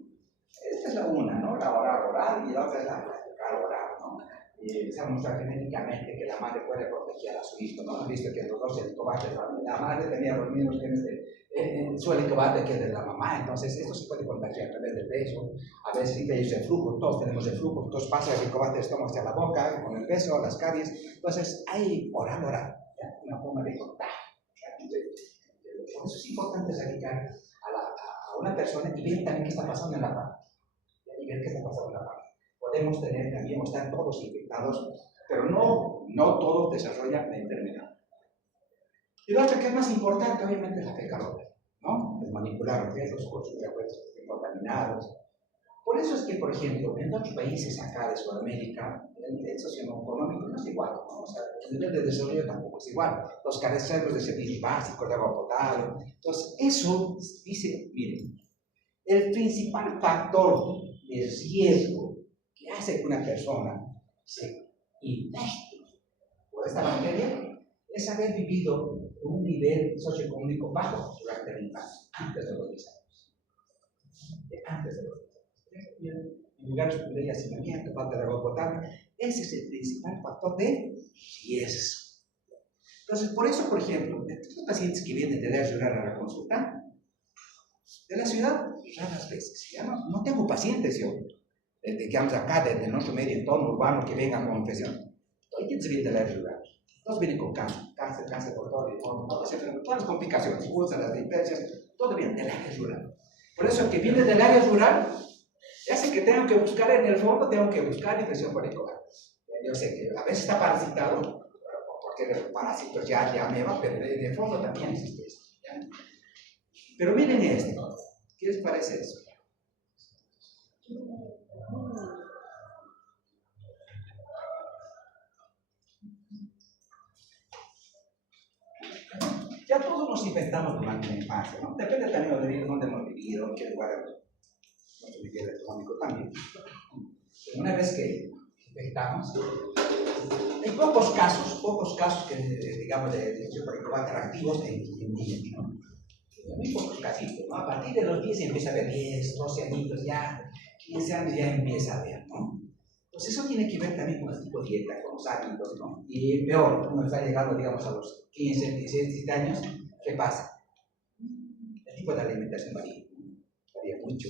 Esta es la una, ¿no? La oral y la otra es la fecal oral, ¿no? Y se ha mostrado genéticamente que la madre puede proteger a su hijo, ¿no? Han visto que los dos helicobates, la madre tenía los mismos genes de su helicobacter que de la mamá, entonces esto se puede contagiar a través del beso, a veces sí que hay reflujo, todos tenemos reflujo, entonces pasa el helicobacter del estómago hacia la boca, con el beso, las caries, entonces hay oral, ¿ya? Una forma de contagio. Por eso es importante dedicar a una persona y ver también qué está pasando en la parte. Y ver qué está pasando en la parte. Podemos tener también, o estar todos infectados, pero no todos desarrollan la enfermedad. Y lo otro que es más importante, obviamente, es la fecal oral, ¿no? El manipular objetos contaminados. Por eso es que, por ejemplo, en otros países acá de Sudamérica, el nivel socioeconómico no es igual, ¿no? O sea, el nivel de desarrollo tampoco es igual. Los carecemos de servicios básicos, de agua potable. Entonces, eso dice, miren, el principal factor de riesgo que hace que una persona se infecte por esta bacteria es haber vivido un nivel socioeconómico bajo durante la infancia, antes de los 10 años. Antes de los 10 años. En lugares de hacinamiento, falta de agua potable, ese es el principal factor de riesgo. Entonces, por eso, por ejemplo, de los pacientes que vienen de la ciudad a la consulta, de la ciudad, raras veces, ya no tengo pacientes yo, digamos acá, desde nuestro medio entorno urbano, que vengan con infección. Todo quien se viene de la ciudad. Todos vienen con cáncer por todo, todas las complicaciones, úlceras, hipercias, todo viene del área rural. Por eso, el que viene del área rural, hace que tengan que buscar en el fondo, tengo que buscar infección por helicobacter. Yo sé que a veces está parasitado, porque el parásito ya me va, pero en el fondo también existe esto. ¿Ya? Pero miren esto, ¿qué les parece eso? Ya todos nos infectamos durante la infancia, ¿no? Depende también de dónde hemos vivido, en qué lugar nuestro nivel económico también. Pero una vez que infectamos, hay pocos casos que, digamos, de helicobacter activos en niños, ¿no? muy pocos casitos, ¿no? A partir de los 10 empieza a ver 10, 12 añitos, ya 15 años ya empieza a ver, ¿no? Pues eso tiene que ver también con el tipo de dieta, con los hábitos, ¿no? Y peor, uno está llegando, digamos, a los 15, 16, 17 años, ¿qué pasa? El tipo de alimentación varía mucho.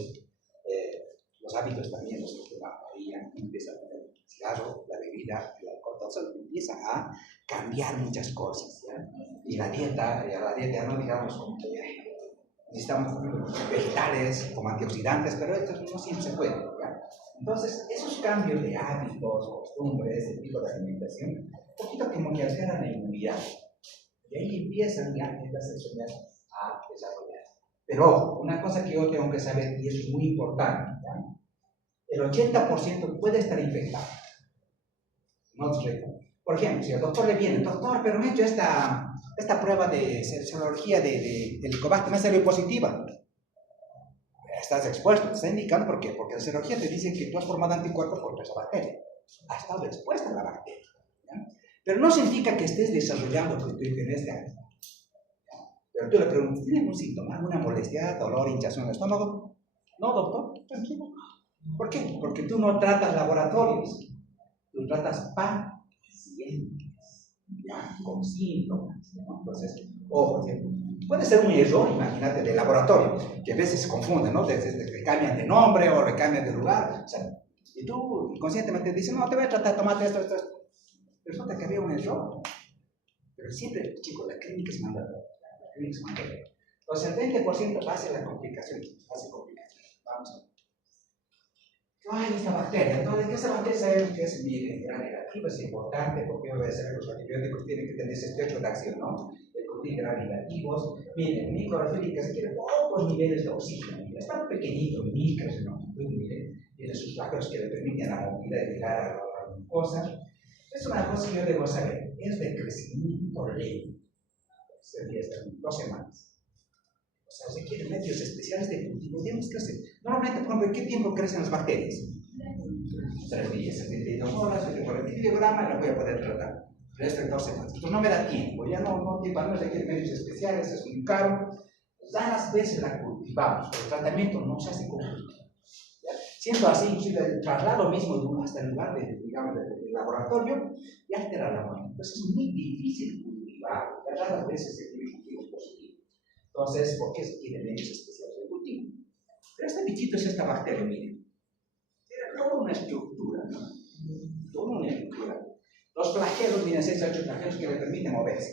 Los hábitos también, los que varían, empieza a tener el cigarro, la bebida, el alcohol, todo eso empieza a cambiar muchas cosas, ¿ya? Y la dieta, no digamos como que necesitamos vegetales como antioxidantes, pero esto no siempre se puede, ¿ya? Entonces, esos cambios de hábitos, costumbres, el tipo de alimentación, un poquito como que alteran la inmunidad. Y ahí empiezan ya estas enfermedades a desarrollar. Pero una cosa que yo tengo que saber, y eso es muy importante, ¿ya? El 80% puede estar infectado. No te recuerdo. Por ejemplo, si el doctor le viene, doctor, pero me he hecho esta prueba de serología del Helicobacter, me ha salido positiva. Estás expuesto, te está indicando por qué. Porque la serología te dice que tú has formado anticuerpos contra esa bacteria. Has estado expuesta a la bacteria, ¿ya? Pero no significa que estés desarrollando lo que tú tienes este año. Pero tú le preguntas, ¿tiene algún síntoma? ¿Alguna molestia, dolor, hinchazón en el estómago? No, doctor, tranquilo. ¿Por qué? Porque tú no tratas laboratorios, tú tratas pacientes, ya, con síntomas, ¿no? Entonces, ojo, puede ser un error, imagínate, de laboratorio, que a veces se confunden, ¿no? Desde cambian de nombre o le cambian de lugar, o sea, y tú inconscientemente dices, no, te voy a tratar, tomate esto. Resulta que había un error. Pero siempre, chicos, la clínica es mandatoria. O sea, el 20% va hacia la complicación. Vamos a ver. Ay, esta bacteria. Entonces, ¿qué esa bacteria sabemos que es gran negativa? Es importante porque voy a saber los antibióticos tienen que tener ese espectro de acción, ¿no? De cubrir gran negativos. Miren, microfílica se quiere pocos niveles de oxígeno. Están pequeñitos, micros, ¿no? Miren, tiene sus factores que le permiten a la movilidad de llegar a la glucosa. Es una cosa que yo debo saber. Es de crecimiento lento. Sería 2 semanas. O sea, se quieren medios especiales de cultivo. Debemos crecer. Normalmente, por ejemplo, ¿en qué tiempo crecen las bacterias? 3 días, 72 horas, por el filigrama la voy a poder tratar. El resto en 2 semanas. Pues no me da tiempo. Ya no se quieren medios especiales, es muy caro. Raras veces la cultivamos. El tratamiento no se hace con cultivo. Siendo así, inclusive el traslado mismo hasta el lugar del laboratorio y altera la muerte. Entonces es muy difícil cultivar. Raras veces se tiene cultivos positivos. Entonces, ¿por qué se tienen medios especiales de cultivo? Pero este bichito es esta bacteria, miren. Tiene toda una estructura, ¿no? Toda una estructura. Los flagelos, miren, 6 a 8 flagelos que le permiten moverse.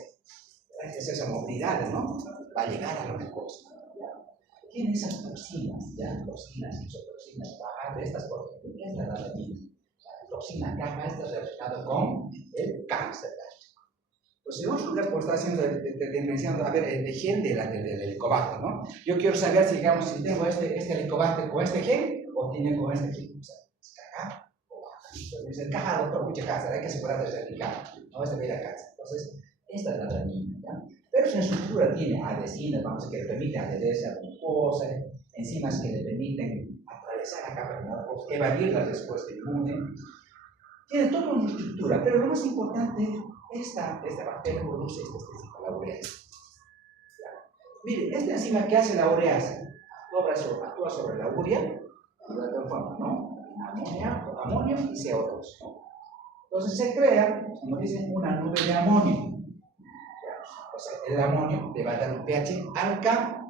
Gracias a esa movilidad, ¿no? Va a llegar a la glucosa. Tiene esas toxinas, ya, toxinas, isotoxinas, de estas por ejemplo, esta es la adenina. La toxina gamma está relacionada con el cáncer gástrico. Pues en otro lugar, por estar haciendo, diferenciando, a ver, el gen del helicobacter, ¿no? Yo quiero saber si, digamos, si tengo este helicobacter con este gen o tiene con este gen. O sea, ¿es cagado o baja? Entonces, encaja, doctor, mucha cáncer, hay que asegurar de certificar, no es de ver cáncer. Entonces, esta es la adenina, ¿ya? Pero su estructura tiene adhesinas, vamos, que le permiten adherirse a la glucosa, enzimas que le permiten atravesar la capa de evadir la respuesta inmune. Tiene toda una estructura, pero lo más importante, esta bacteria produce esta enzima, la ureasa. Miren, esta enzima que hace la ureasa, actúa sobre la urea, de la forma, ¿no? Amonio y CO2, ¿no? Entonces se crea, como dicen, una nube de amonio. O sea, el amonio le va a dar un pH alcalino.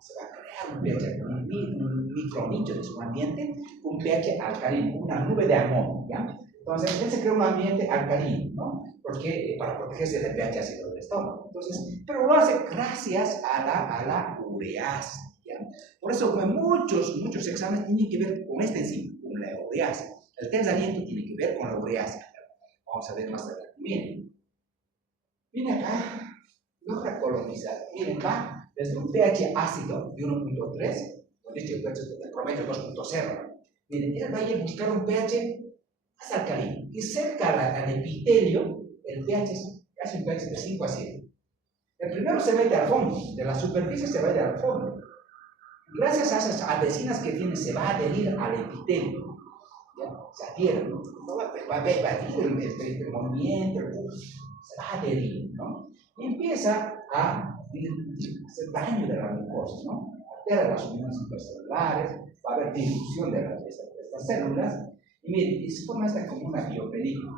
Se va a crear un pH, un micronicho de su ambiente, un pH alcalino, una nube de amonio, ¿ya? Entonces, él se crea un ambiente alcalino, ¿no? Porque para protegerse del pH ácido del estómago. Entonces, pero lo hace gracias a la ureasa, ¿ya? Por eso, muchos exámenes tienen que ver con esta enzima, con la ureasa. El test de aliento tiene que ver con la ureasa. Vamos a ver más adelante. Miren acá, logra colonizar. Miren, va desde un pH ácido de 1.3, con este promedio 2.0. Miren, él va a ir a buscar un pH más alcalino. Y cerca al epitelio, el pH es casi un pH de 5 a 7. El primero se mete al fondo, de la superficie se va a ir al fondo. Gracias a esas adhesinas que tiene, se va a adherir al epitelio. ¿Ya? Se adhiere, ¿no? Va a evadir el movimiento, se va a adherir, ¿no? Y empieza a hacer daño de la mucosa, ¿no? Altera las uniones intercelulares, va a haber disrupción de estas células, y miren, y se forma esta como una biopelícula.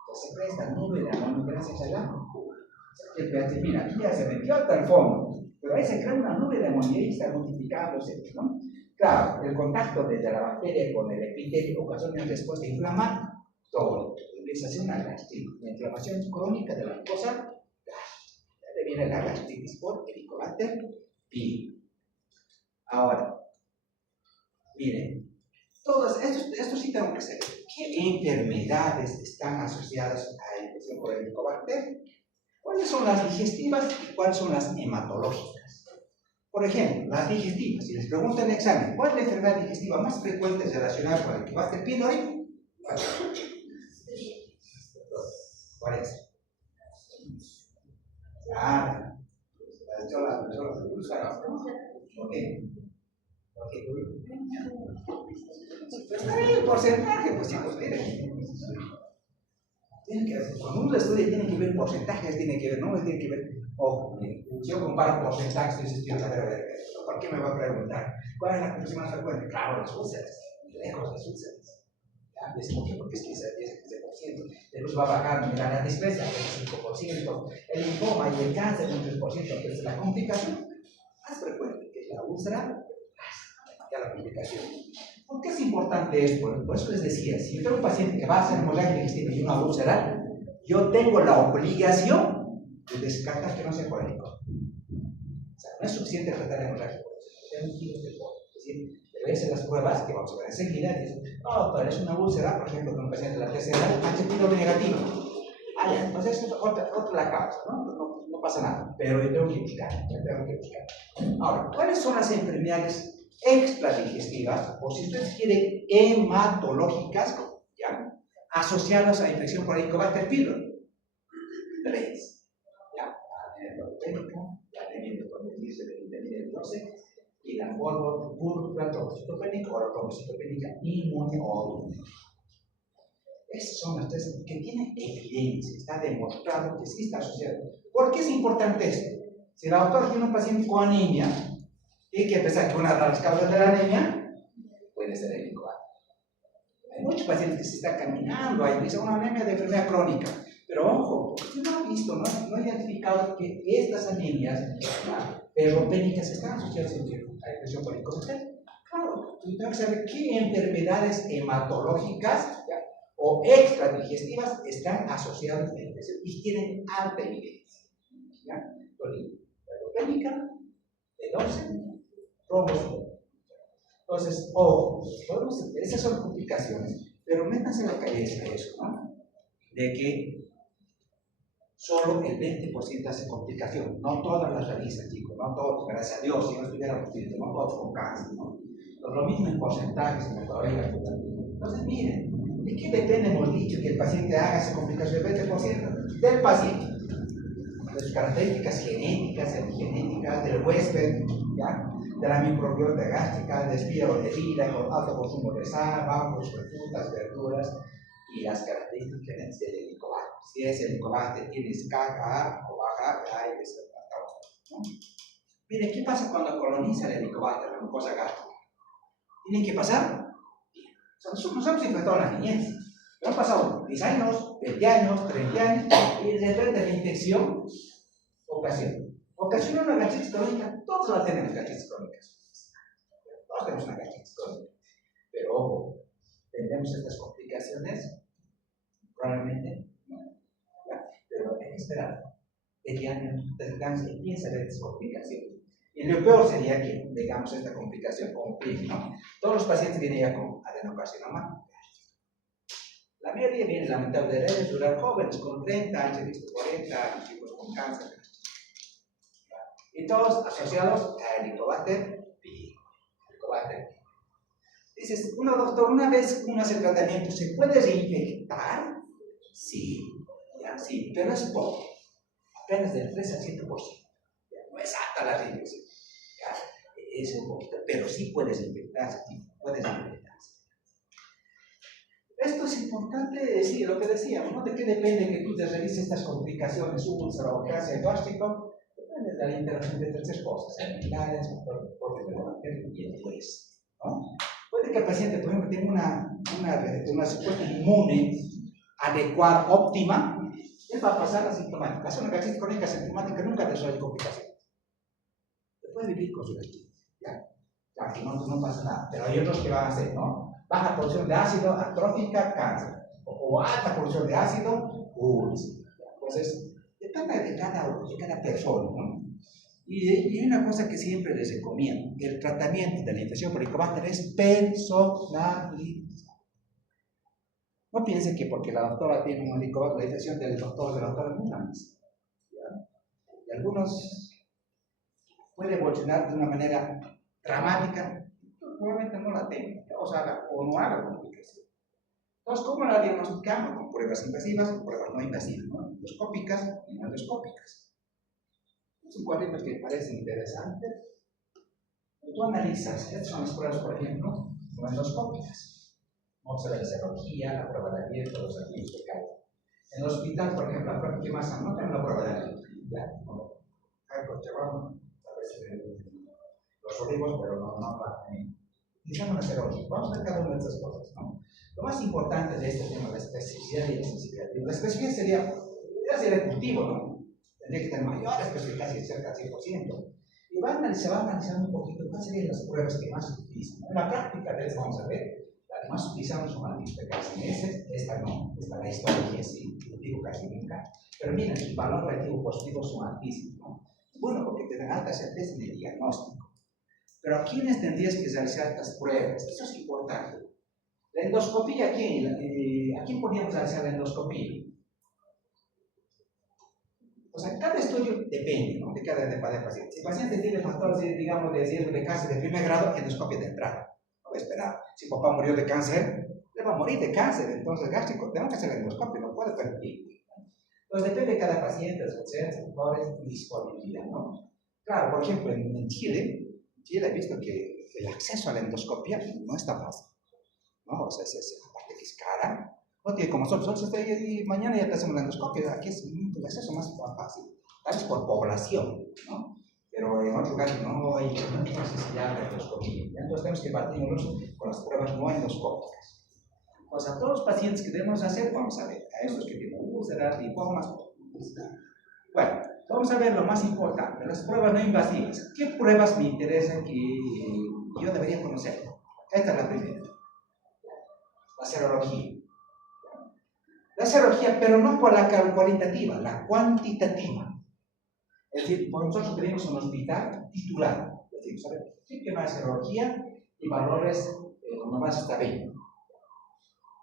Entonces se crea esta nube de amonio gracias al agua. El pH, mira, aquí ya se metió hasta el fondo, pero ahí se crea una nube de amonio y está multiplicándose, ¿no? Claro, el contacto desde la bacteria con el epitelio ocasiona una respuesta inflamatoria. Empieza a ser una gastritis, la inflamación crónica de la mucosa. Ya le viene la gastritis por Helicobacter pylori. Ahora, miren, todos estos sí tengo que saber qué enfermedades están asociadas a la infección por Helicobacter, cuáles son las digestivas y cuáles son las hematológicas. Por ejemplo, las digestivas, si les preguntan en el examen, ¿cuál es la enfermedad digestiva más frecuente relacionada con el Helicobacter pylori? ¿Cuál es? Ah, ¿por qué? Pues está bien el porcentaje, pues chicos, miren. Cuando uno estudia tiene que ver porcentajes, tiene que ver, no tiene que ver, ojo, si yo comparo porcentajes, yo estoy a ver, ¿por qué me va a preguntar? ¿Cuál es la condición más frecuente? Claro, las úlceras, lejos las úlceras. ¿Ya? ¿Por qué? Porque es 15%, después va a bajar, mira, la displasia, el 5%, el linfoma y el cáncer, un 3%, pero es la complicación más frecuente, que es la úlcera, ya la complicación. ¿Por qué es importante esto? Por eso les decía, si yo tengo un paciente que va a hacer hemorragia digestiva y una úlcera, yo tengo la obligación de descartar que no sea colérico. O sea, no es suficiente tratar la hemorragia por eso. Tengo que ir de por. Es decir, debe hacer las pruebas que vamos a ver enseguida. Y dicen, no, pero es una úlcera, por ejemplo, con un paciente de la tercera edad, H pylori negativo. Ah, ya, entonces es otra la causa, ¿no? No pasa nada. Pero yo tengo que buscar, ya tengo que buscar. Ahora, ¿cuáles son las enfermedades extradigestivas, o si ustedes quieren, hematológicas, ¿ya? Asociadas a la infección por Helicobacter pylori? 3. ¿Ya? La anemia leucémica, la anemia de convertirse de vitamina B12 y la púrpura trombocitopénica o la trombocitopénica inmunoglobulina. Esas son las tres que tienen evidencia, está demostrado que sí está asociado. ¿Por qué es importante esto? Si la doctora tiene un paciente con anemia, y que pensar que una de las causas de la anemia puede ser el Helicobacter. Hay muchos pacientes que se están caminando, hay una anemia de enfermedad crónica, pero ojo, porque usted no ha visto, no ha identificado que estas anemias ferropénicas están asociadas a la infección por Helicobacter. Claro, tú tienes que saber qué enfermedades hematológicas o extradigestivas están asociadas a la infección y tienen alta evidencia. ¿Ya? Ferropénica, B12, entonces, esas son complicaciones, pero métanse en la cabeza eso, ¿no? De que solo el 20% hace complicación, no todas las realizan, chicos, no todos, gracias a Dios, si no estuviéramos viendo, no todos con cáncer, ¿no? Pero lo mismo en porcentajes, en la teoría. Entonces, miren, ¿de qué depende? Hemos dicho que el paciente haga esa complicación, el 20% del paciente, de sus características genéticas, epigenéticas, del huésped, ¿ya? De la microbiota gástrica, de estilo de vida, con alto consumo de sal, bajo consumo de frutas, verduras y las características del Helicobacter. Si es Helicobacter, tienes carga o baja, hay que ser tratado, ¿no? Miren, ¿qué pasa cuando coloniza el Helicobacter, la mucosa gástrica? ¿Tienen que pasar? Nos hemos infectado en la niñez. Han pasado 10 años, 20 años, 30 años, y de repente la infección ocasiona una gastritis crónica. Todos la tenemos, gastritis crónicas. Todos tenemos una gastritis crónica. Pero ojo, ¿tendremos estas complicaciones? Probablemente no. Pero hay que esperar 20 años, 30 años, empieza a haber estas complicaciones. Y lo peor sería que tengamos esta complicación con PIB, ¿no? Todos los pacientes vienen ya con adenocarcinoma. La mayoría viene lamentablemente de durar jóvenes, con 30 años, he visto 40 años, chicos con cáncer. Y todos asociados a Helicobacter pylori. Dices, doctor, una vez uno hace el tratamiento, ¿se puede reinfectar? Sí, ya, sí, pero es poco. Apenas del 3 al 7%. No es alta la reinfección. Es un poquito, pero sí puedes infectarse, puedes infectarse. Esto es importante, sí, lo que decíamos, ¿no? ¿De qué depende que tú te realices estas complicaciones, úlcera o clase gástrico? Depende de la interacción de tres cosas, similares, porque de la bacteria y el juez, ¿no? Puede que el paciente, por ejemplo, tenga una respuesta inmune adecuada, óptima, él va a pasar asintomática. Hace una gastritis crónica asintomática, nunca desarrolla complicaciones. Se puede vivir con su gastritis, ¿ya? Aquí no pasa nada, pero hay otros que van a hacer, ¿no? Baja producción de ácido, atrófica, cáncer. O alta producción de ácido, úlcera. Entonces, depende de cada persona, ¿no? Y hay una cosa que siempre les recomiendo: el tratamiento de la infección por helicobacter es personalizado. No piensen que porque la doctora tiene un helicobacter, la infección del doctor o de la doctora no es la misma. Y algunos puede evolucionar de una manera dramática, probablemente no la tenga, o no haga complicación. Entonces, ¿cómo la diagnosticamos? Con pruebas invasivas, con pruebas no invasivas, ¿no? Endoscópicas y no endoscópicas. Es un cuadrito que parece interesante. Tú analizas, estas son las pruebas, por ejemplo, no endoscópicas. Vamos a ver la serología, la prueba de aliento, los antígenos de carga. En el hospital, por ejemplo, la prueba que más anotan es la prueba de aliento. ¿Ya? Llevamos a veces los olivos, pero no la tenemos. Utilizamos la serología. Vamos a ver cada una de estas cosas, ¿no? Lo más importante de este tema, la especificidad y la sensibilidad. La especificidad sería el cultivo, ¿no? Tendría que tener mayor especificidad, casi cerca del 100%. Y se va analizando un poquito cuáles serían las pruebas que más se utilizan. En la práctica de eso vamos a ver, las que más utilizamos son antígenos de casi meses, esta no, esta la histología sí, no digo casi nunca. Pero miren, el valor relativo positivo son altísimos, ¿no? Bueno, porque tienen alta certeza en el diagnóstico. Pero ¿a quiénes tendrías que realizar estas pruebas? Eso es importante. La endoscopía, ¿a quién podríamos realizar la endoscopía? O sea, cada estudio depende, ¿no? De cada paciente. Si el paciente tiene factores, digamos, de riesgo de cáncer de primer grado, endoscopia de entrada. No va a esperar. Si papá murió de cáncer, le va a morir de cáncer, entonces gástrico, tenemos que hacer la endoscopia, no puede permitir. Entonces depende de cada paciente, de sus factores y disponibilidad, ¿no? Claro, por ejemplo, en Chile he visto que el acceso a la endoscopia no está fácil, ¿no? O sea, aparte que es cara, no tiene como nosotros y mañana ya te hacemos la endoscopia, aquí es el acceso más fácil, tal vez por población, ¿no? Pero en otro lugar no hay necesidad de endoscopia, entonces tenemos que batirnos con las pruebas no endoscópicas. Entonces, a todos los pacientes que debemos hacer, vamos a ver, a esos que tienen úlceras, linfomas, bueno, vamos a ver lo más importante, las pruebas no invasivas. ¿Qué pruebas me interesan que yo debería conocer? Esta es la primera. La serología. La serología, pero no por la cualitativa, la cuantitativa. Es decir, nosotros tenemos un hospital titular. Es decir, ¿sabes? ¿Qué más serología y valores nomás está bien?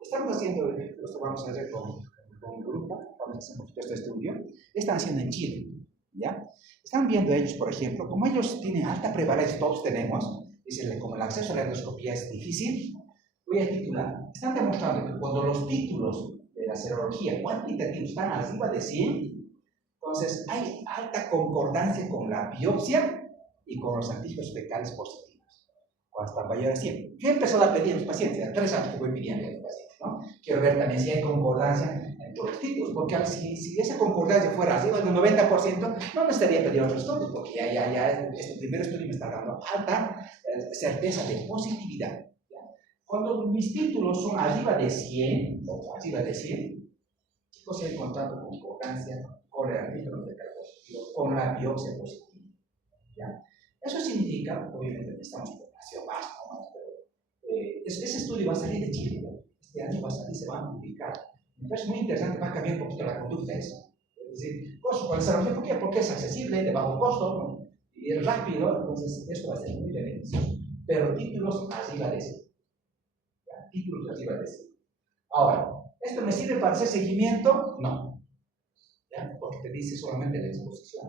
Estamos haciendo, esto vamos a hacer con un grupo, vamos a hacer un poquito este estudio, están haciendo en Chile, ¿ya? Están viendo ellos, por ejemplo, como ellos tienen alta prevalencia, todos tenemos, dicen, como el acceso a la endoscopía es difícil, voy a titular. Están demostrando que cuando los títulos de la serología cuantitativa están arriba de 100, entonces hay alta concordancia con la biopsia y con los antígenos fecales positivos. Cuando están mayores a 100. Yo empecé a pedir a los pacientes, a 3 años que voy pidiendo a los pacientes, ¿no? Quiero ver también si hay concordancia entre los títulos, porque si esa concordancia fuera arriba del 90%, no necesitaría pedir otro estudio, porque ya este primer estudio me está dando alta certeza de positividad. ¿Ya? Cuando mis títulos son arriba de 100, chicos, he encontrado concordancia con el antígeno de carbono positivo, con la biopsia positiva. ¿Ya? Eso significa, obviamente, que estamos en población más, ¿no? Pero ese estudio va a salir de Chile, ¿no? Este año va a salir, se va a publicar. Me parece muy interesante, va a cambiar un poquito la conducta de eso. Es decir, costo con la serología, ¿por qué? Porque es accesible, de bajo costo, ¿no? Y es rápido, entonces esto va a ser muy beneficioso. Pero títulos arriba de eso. ¿Ya? Títulos arriba de eso. Ahora, ¿esto me sirve para hacer seguimiento? No. ¿Ya? Porque te dice solamente la exposición.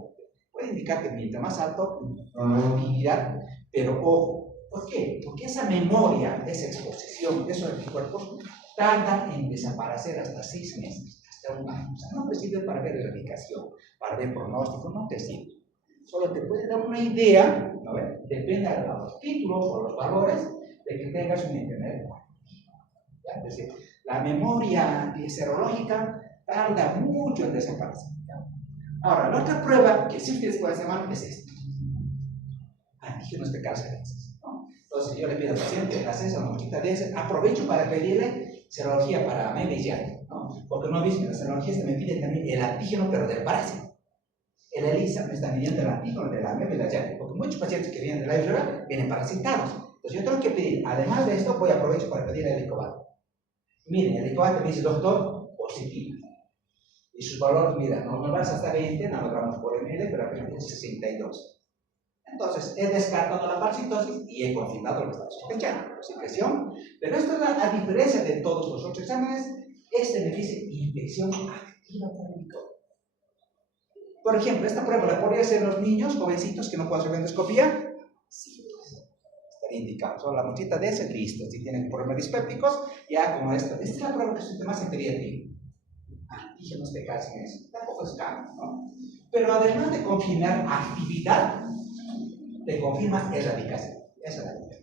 Puede indicar que mientras más alto, movilidad, pero ojo, ¿por qué? Porque esa memoria de esa exposición de esos anticuerpos tarda en desaparecer hasta 6 meses, hasta 1 año. O sea, no te sirve para ver erradicación, para ver pronóstico, no te sirve. Solo te puede dar una idea, ¿no? Depende de los títulos o los valores de que tengas una enfermedad. Es decir, La memoria serológica tarda mucho en desaparecer. Ahora, la otra prueba que sí ustedes pueden hacer es esta. Antígenos de carcerenses, ¿no? Entonces yo le pido al paciente, haces una muchita de esas, aprovecho para pedirle serología para anemia y ya, ¿no? Porque no visto, la serología se me pide también el antígeno, pero del parásito. El ELISA me está midiendo el antígeno de la anemia y la ya, porque muchos pacientes que vienen de la viruela vienen parasitados. Entonces yo tengo que pedir, además de esto, voy a aprovechar para pedir el helicobacter. Miren, el helicobacter me dice, doctor, positivo. Y sus valores, mira, no vas hasta 20 nanogramos por ml, pero apenas es 62. Entonces, he descartado la parasitosis y he confirmado lo que estaba sospechando, secreción. Pero esto, a diferencia de todos los otros exámenes, este me dice infección activa por el helicobacter. Por ejemplo, esta prueba la podría hacer los niños jovencitos que no pueden hacer endoscopía. Sí, estaría indicado. Solo la muchita de ese, listo. Si tienen problemas dispépticos, ya como esto. Esta es la prueba que usted más se pedía a ti. Antígenos de calcio en eso. Tampoco es caro, ¿no? Pero además de confirmar actividad, te confirma erradicación.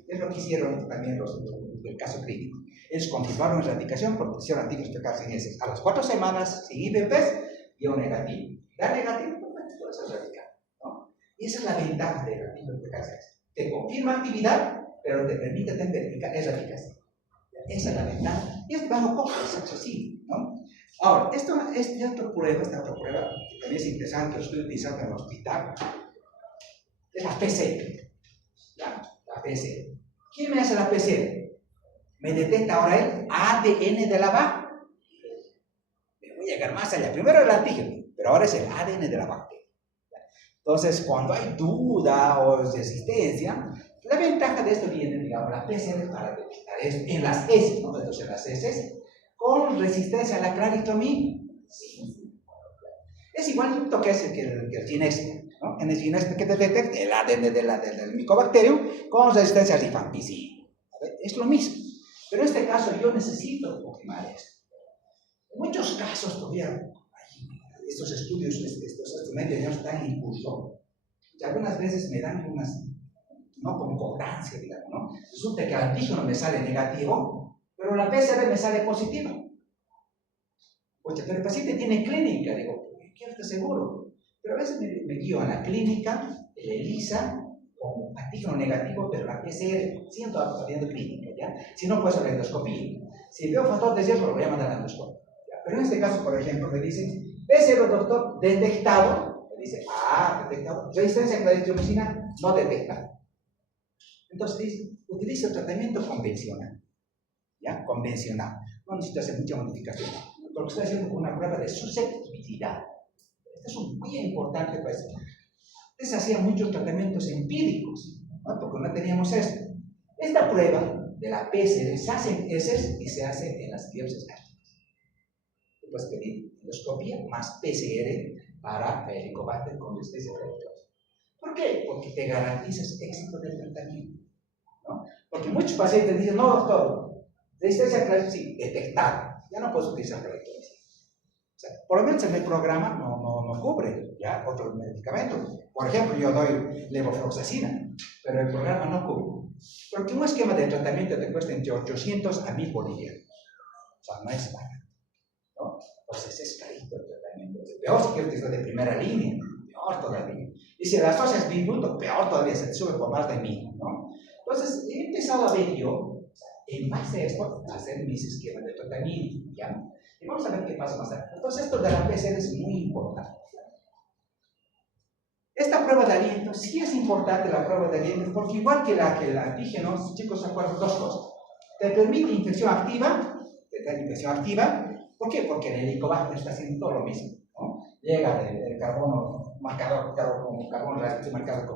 Es lo que hicieron también los del caso clínico. Ellos confirmaron erradicación porque hicieron antígenos de calcio en ese. A las 4 semanas, sin IBPs, dio negativo. Da negativo, pues puedes erradicar, ¿no? Y esa es la ventaja de antígenos de calcio. Te confirma actividad, pero te permite verificar erradicación. Esa es la ventaja. Y es bajo costo, es accesible, ¿no? Ahora, esta otra prueba que también es interesante, que estoy utilizando en el hospital, es la PCR. La PCR. ¿Quién me hace la PCR? Me detecta ahora el ADN de la vaca. Me voy a llegar más allá. Primero el antígeno, pero ahora es el ADN de la bacteria. Entonces, cuando hay duda o resistencia, la ventaja de esto viene, digamos, la PCR para detectar esto en las heces, ¿no? Entonces, en las heces, con resistencia a la claritomía. Sí. Es igualito que el Ginexia, ¿no? En el Ginexia que te detecta el ADN del micobacterium con resistencia al rifampicina. Es lo mismo. Pero en este caso yo necesito confirmar esto. En muchos casos todavía estos estudios, estos medios están en curso, y algunas veces me dan unas no concordancia, digamos, ¿no? Resulta que el antígeno me sale negativo, pero la PCR me sale positiva. Oye, pero el paciente tiene clínica, digo, quiero estar seguro. Pero a veces me guío a la clínica, el ELISA, con antígeno negativo, pero la PCR, siento habiendo clínica, ¿ya? Si no, pues a la endoscopía. Si veo factor de riesgo, lo voy a mandar a la endoscopia. ¿Ya? Pero en este caso, por ejemplo, me dicen, PCR, doctor, detectado. Me dice, detectado. Resistencia a claritomicina, no detectado. Entonces dice, utiliza el tratamiento convencional. ¿Ya? Convencional. No necesita hacer mucha modificación. Porque estoy haciendo una prueba de susceptibilidad. Esto es muy importante, pues. Antes hacían muchos tratamientos empíricos, ¿no? Porque no teníamos esto. Esta prueba de la PCR se hace en heces y se hace en las biopsias gástricas. Tú puedes pedir endoscopía más PCR para el helicobacter con resistencia a claritomicina. ¿Por qué? Porque te garantizas éxito del tratamiento, ¿no? Porque muchos pacientes dicen, no, doctor, resistencia a claritomicina, sí, detectado. Ya no puedes utilizar claritomicina. O sea, por lo menos en el programa no cubre ya otros medicamentos. Por ejemplo, yo doy levofloxacina, pero el programa no cubre. Porque un esquema de tratamiento te cuesta entre 800 a 1000 bolivianos. O sea, no es barato, ¿no? Entonces es carito el tratamiento. Peor si quieres que sea de primera línea, peor todavía. Y si las cosas es minuto, peor todavía, se te sube por más de 1000, ¿no? Entonces he empezado a ver yo, en base a esto, a hacer mis esquemas de tratamiento, ¿ya? Y vamos a ver qué pasa más adelante. Entonces esto de la PCR es muy importante. Esta prueba de aliento, sí es importante la prueba de aliento, porque igual que el antígeno, chicos, se acuerdan dos cosas. Te permite infección activa, ¿por qué? Porque el helicobacter está haciendo todo lo mismo, ¿no? Llega el carbono marcado con carbono reactivo marcado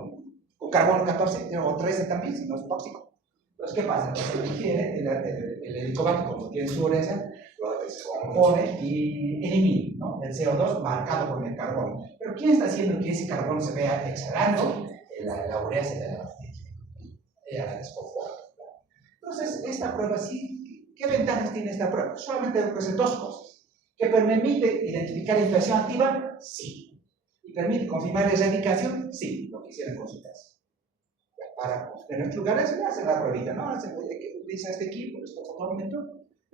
con carbono 14 o 13 también, si no es tóxico. Entonces, ¿qué pasa? Entonces, digiere el helicobacter, como tiene su uretra, lo descompone y elimina, ¿no? El CO2 marcado con el carbono. Pero ¿quién está haciendo que ese carbono se vea exhalando? La urea se la bacteria. Ella la descompone. Entonces, esta prueba sí, ¿qué ventajas tiene esta prueba? Solamente ofrece dos cosas. ¿Que permite identificar infección activa? Sí. ¿Y permite confirmar erradicación? Sí, lo que hicieron con su caso. En otros lugares me hacen la pruebita, ¿no? Utiliza este equipo, este fotómetro,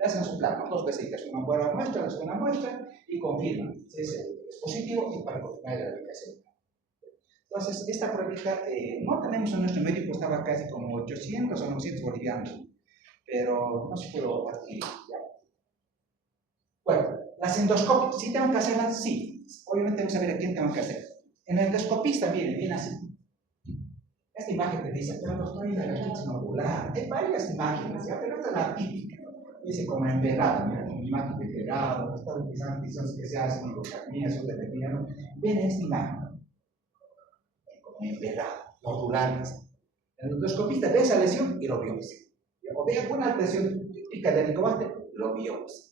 le hacen su plasma, 2 veces, una buena muestra, es una muestra, y confirman si es positivo y para confirmar la aplicación. Entonces, esta pruebita, no tenemos en nuestro medio, costaba casi como 800 o 900 bolivianos, pero no se pudo adquirir. ¿Ya? Bueno, las endoscopias, ¿sí tengo que hacerlas? Sí. Obviamente tengo que saber a quién tengo que hacer. En el endoscopista viene así. Esta imagen te dice, pero doctor, hay una gastritis nodular. Hay varias imágenes, ¿ya? Pero esta es la típica. Dice como emperrado, mira, una imagen de emperrado, está utilizando visión especial, sonidocarmia, zootecnia, ¿no? Ven esta imagen, como emperrado, nodular. El endoscopista ve esa lesión y lo biopsia. O ve alguna lesión típica del helicobacter, lo biopsia.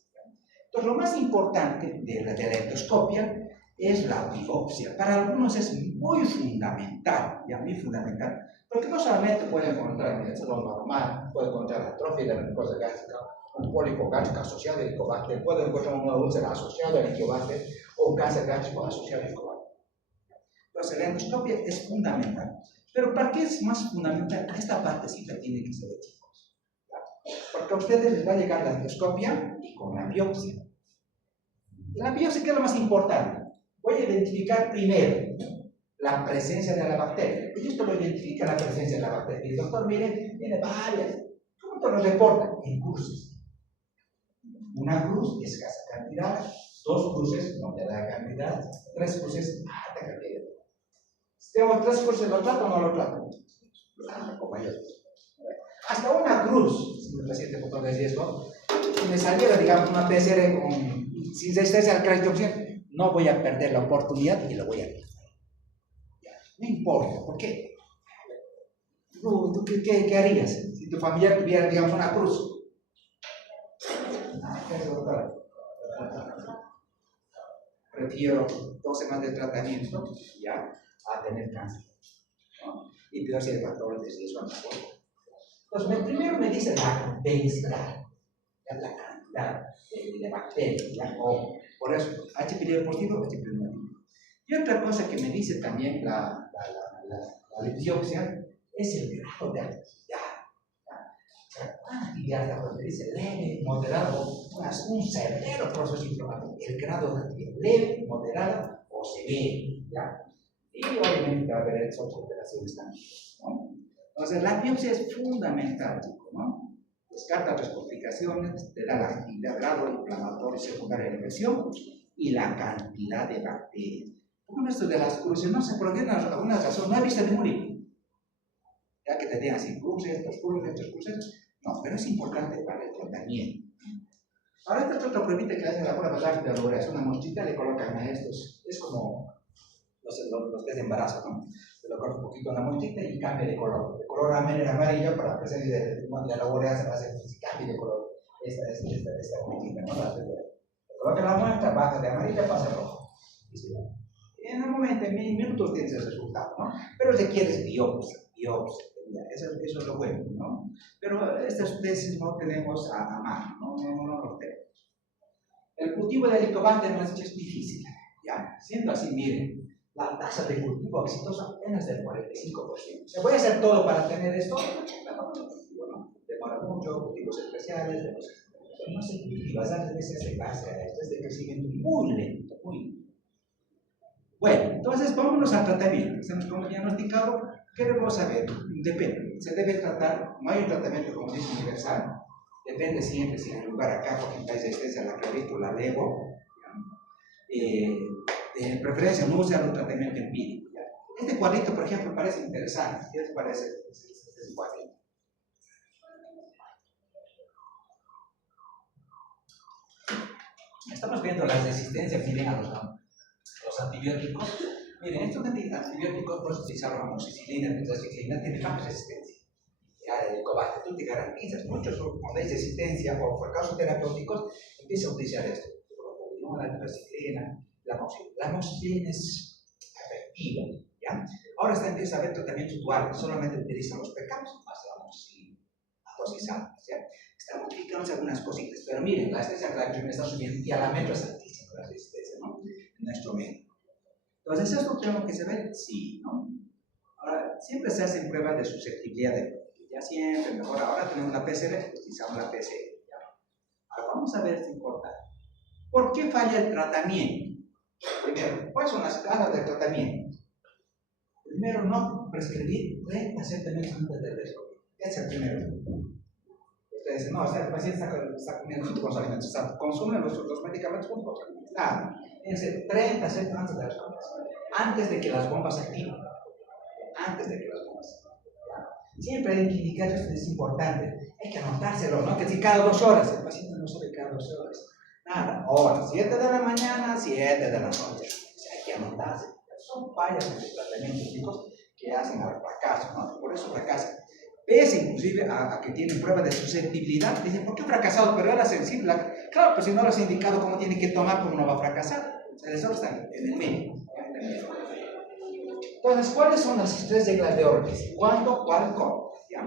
Entonces, lo más importante de la endoscopia es la biopsia. Para algunos es muy fundamental, ya muy fundamental, porque no solamente puede encontrar el colon normal, puede encontrar atrofia de la mucosa gástrica, un pólipo gástrico asociado al helicobacter, puede encontrar una úlcera asociada al helicobacter o un cáncer gástrico asociado al helicobacter. Entonces, la endoscopia es fundamental. Pero ¿para qué es más fundamental? Esta partecita tiene que ser de chicos. Porque a ustedes les va a llegar la endoscopia y con la biopsia. La biopsia, ¿qué es lo más importante? Voy a identificar primero la presencia de la bacteria. Y esto lo identifica la presencia de la bacteria. Y el doctor, mire, tiene varias. ¿Cómo te lo reporta? En cruces. Una cruz, escasa cantidad. 2 cruces, moderada cantidad. 3 cruces, alta cantidad. Si tengo 3 cruces, ¿lo trato o no lo trato? Como ellos. Hasta una cruz, si mi paciente por de riesgo, si me saliera, digamos, una PCR sin resistencia al calcium, no voy a perder la oportunidad y lo voy a hacer. No importa, ¿por qué? ¿Tú qué harías si tu familiar tuviera, digamos, una cruz? ¿Qué haces, doctora? Prefiero 2 semanas de tratamiento ya a tener cáncer, ¿no? Y peor si el factor de riesgo metabólico. Entonces, primero me dice la densidad, la cantidad de bacterias, ya, o por eso, H. pylori positivo, H. pylori negativo. Y otra cosa que me dice también la biopsia es el grado de actividad. Una actividad donde dice leve, moderado, un severo proceso inflamatorio. El grado de actividad leve, moderada o severo. ¿Ya? Y obviamente va a haber otras operaciones también, ¿no? Entonces, la biopsia es fundamental, ¿no? Descarta otras complicaciones, te da la actividad, grado inflamatorio secundario de la infección y la cantidad de bacterias. Con esto de las cruces, no sé por qué, alguna razón, no he visto ningún libro. Ya que te digan así, cruces, 2 cruces, 3 cruces. No, pero es importante para el tratamiento. Ahora esta es otra pruebita que hacen la prueba rápida, es una mochita, le colocan a estos, es como los test de embarazo, ¿no? Se lo colocan un poquito en la mochita y cambia de color amarillo para la presencia de la laborea se hace cambio de color. Esta mochita, ¿no? Le colocan la muestra, baja de amarillo, pasa a rojo. En un momento, en minutos tienes el resultado, ¿no? Pero requieres biopsia. Eso es lo bueno, ¿no? Pero estas tesis no tenemos a mano, no los tenemos. El cultivo del helicobacter no es difícil, ¿ya? Siendo así, miren, la tasa de cultivo exitoso apenas del 45%. ¿Se puede hacer todo para tener esto? Bueno, demora mucho, cultivos especiales, pero no se cultiva, a veces se basa a esto, es de crecimiento muy lento, muy lento. Bueno, entonces vámonos al tratamiento. Estamos como diagnosticado. ¿Qué debemos saber? Depende. Se debe tratar, no hay un tratamiento como dice universal. Depende siempre si en el lugar acá, porque en país de extensión la clavito, la levo. En preferencia no usar un tratamiento empírico. ¿Ya? Este cuadrito, por ejemplo, parece interesante. ¿Qué les parece este cuadrito? Estamos viendo las resistencias, miren, a los antibióticos. Miren, estos antibióticos puedes utilizar la amoxicilina, tetracyclina, tienen más resistencia. Ya el combate, tú te garantizas, muchos cuando hay resistencia o fracasos terapéuticos, empieza a utilizar esto. La tetracyclina, la amoxicilina es efectiva, ¿ya? Ahora empieza a haber tratamientos duales, solamente utilizan los pecados, más la amoxicilina, dosis, ¿ya? Están modificándose algunas cositas, pero miren, la resistencia a la está subiendo y a la metro es altísima la resistencia, ¿no? En nuestro medio. Entonces, ¿esto tenemos que saber? Sí, ¿no? Ahora, siempre se hacen pruebas de susceptibilidad de ya siempre mejor. Ahora tenemos la PCR, utilizamos la PCR. ¿Ya? vamos a ver si importa. ¿Por qué falla el tratamiento? Primero, ¿cuáles son las causas del tratamiento? Primero, no prescribir 30 meses antes del descubrir. Ese es el primero. Ustedes dicen, no, el paciente está comiendo junto con los alimentos, o sea, consume los medicamentos junto con los alimentos. Nada, fíjense, 30 segundos antes de las bombas, antes de que las bombas se activen. Antes de que las bombas se activen. Siempre hay que indicar, esto es importante, hay que anotárselo, ¿no? Que si cada 2 horas, el paciente no sabe cada 2 horas. Nada, ahora, 7 de la mañana, 7 de la noche. O sea, hay que anotarse. Son fallas en los tratamientos chicos que hacen al fracaso, ¿no? Por eso fracasan. Pese inclusive a que tienen pruebas de susceptibilidad, dicen, ¿por qué ha fracasado? Pero era sensible. Claro, pues si no lo has indicado cómo tiene que tomar, ¿cómo no va a fracasar? O sea, eso está en el medio. Entonces, ¿cuáles son las 3 reglas de oro? ¿Cuándo, cuál, cómo? ¿Ya?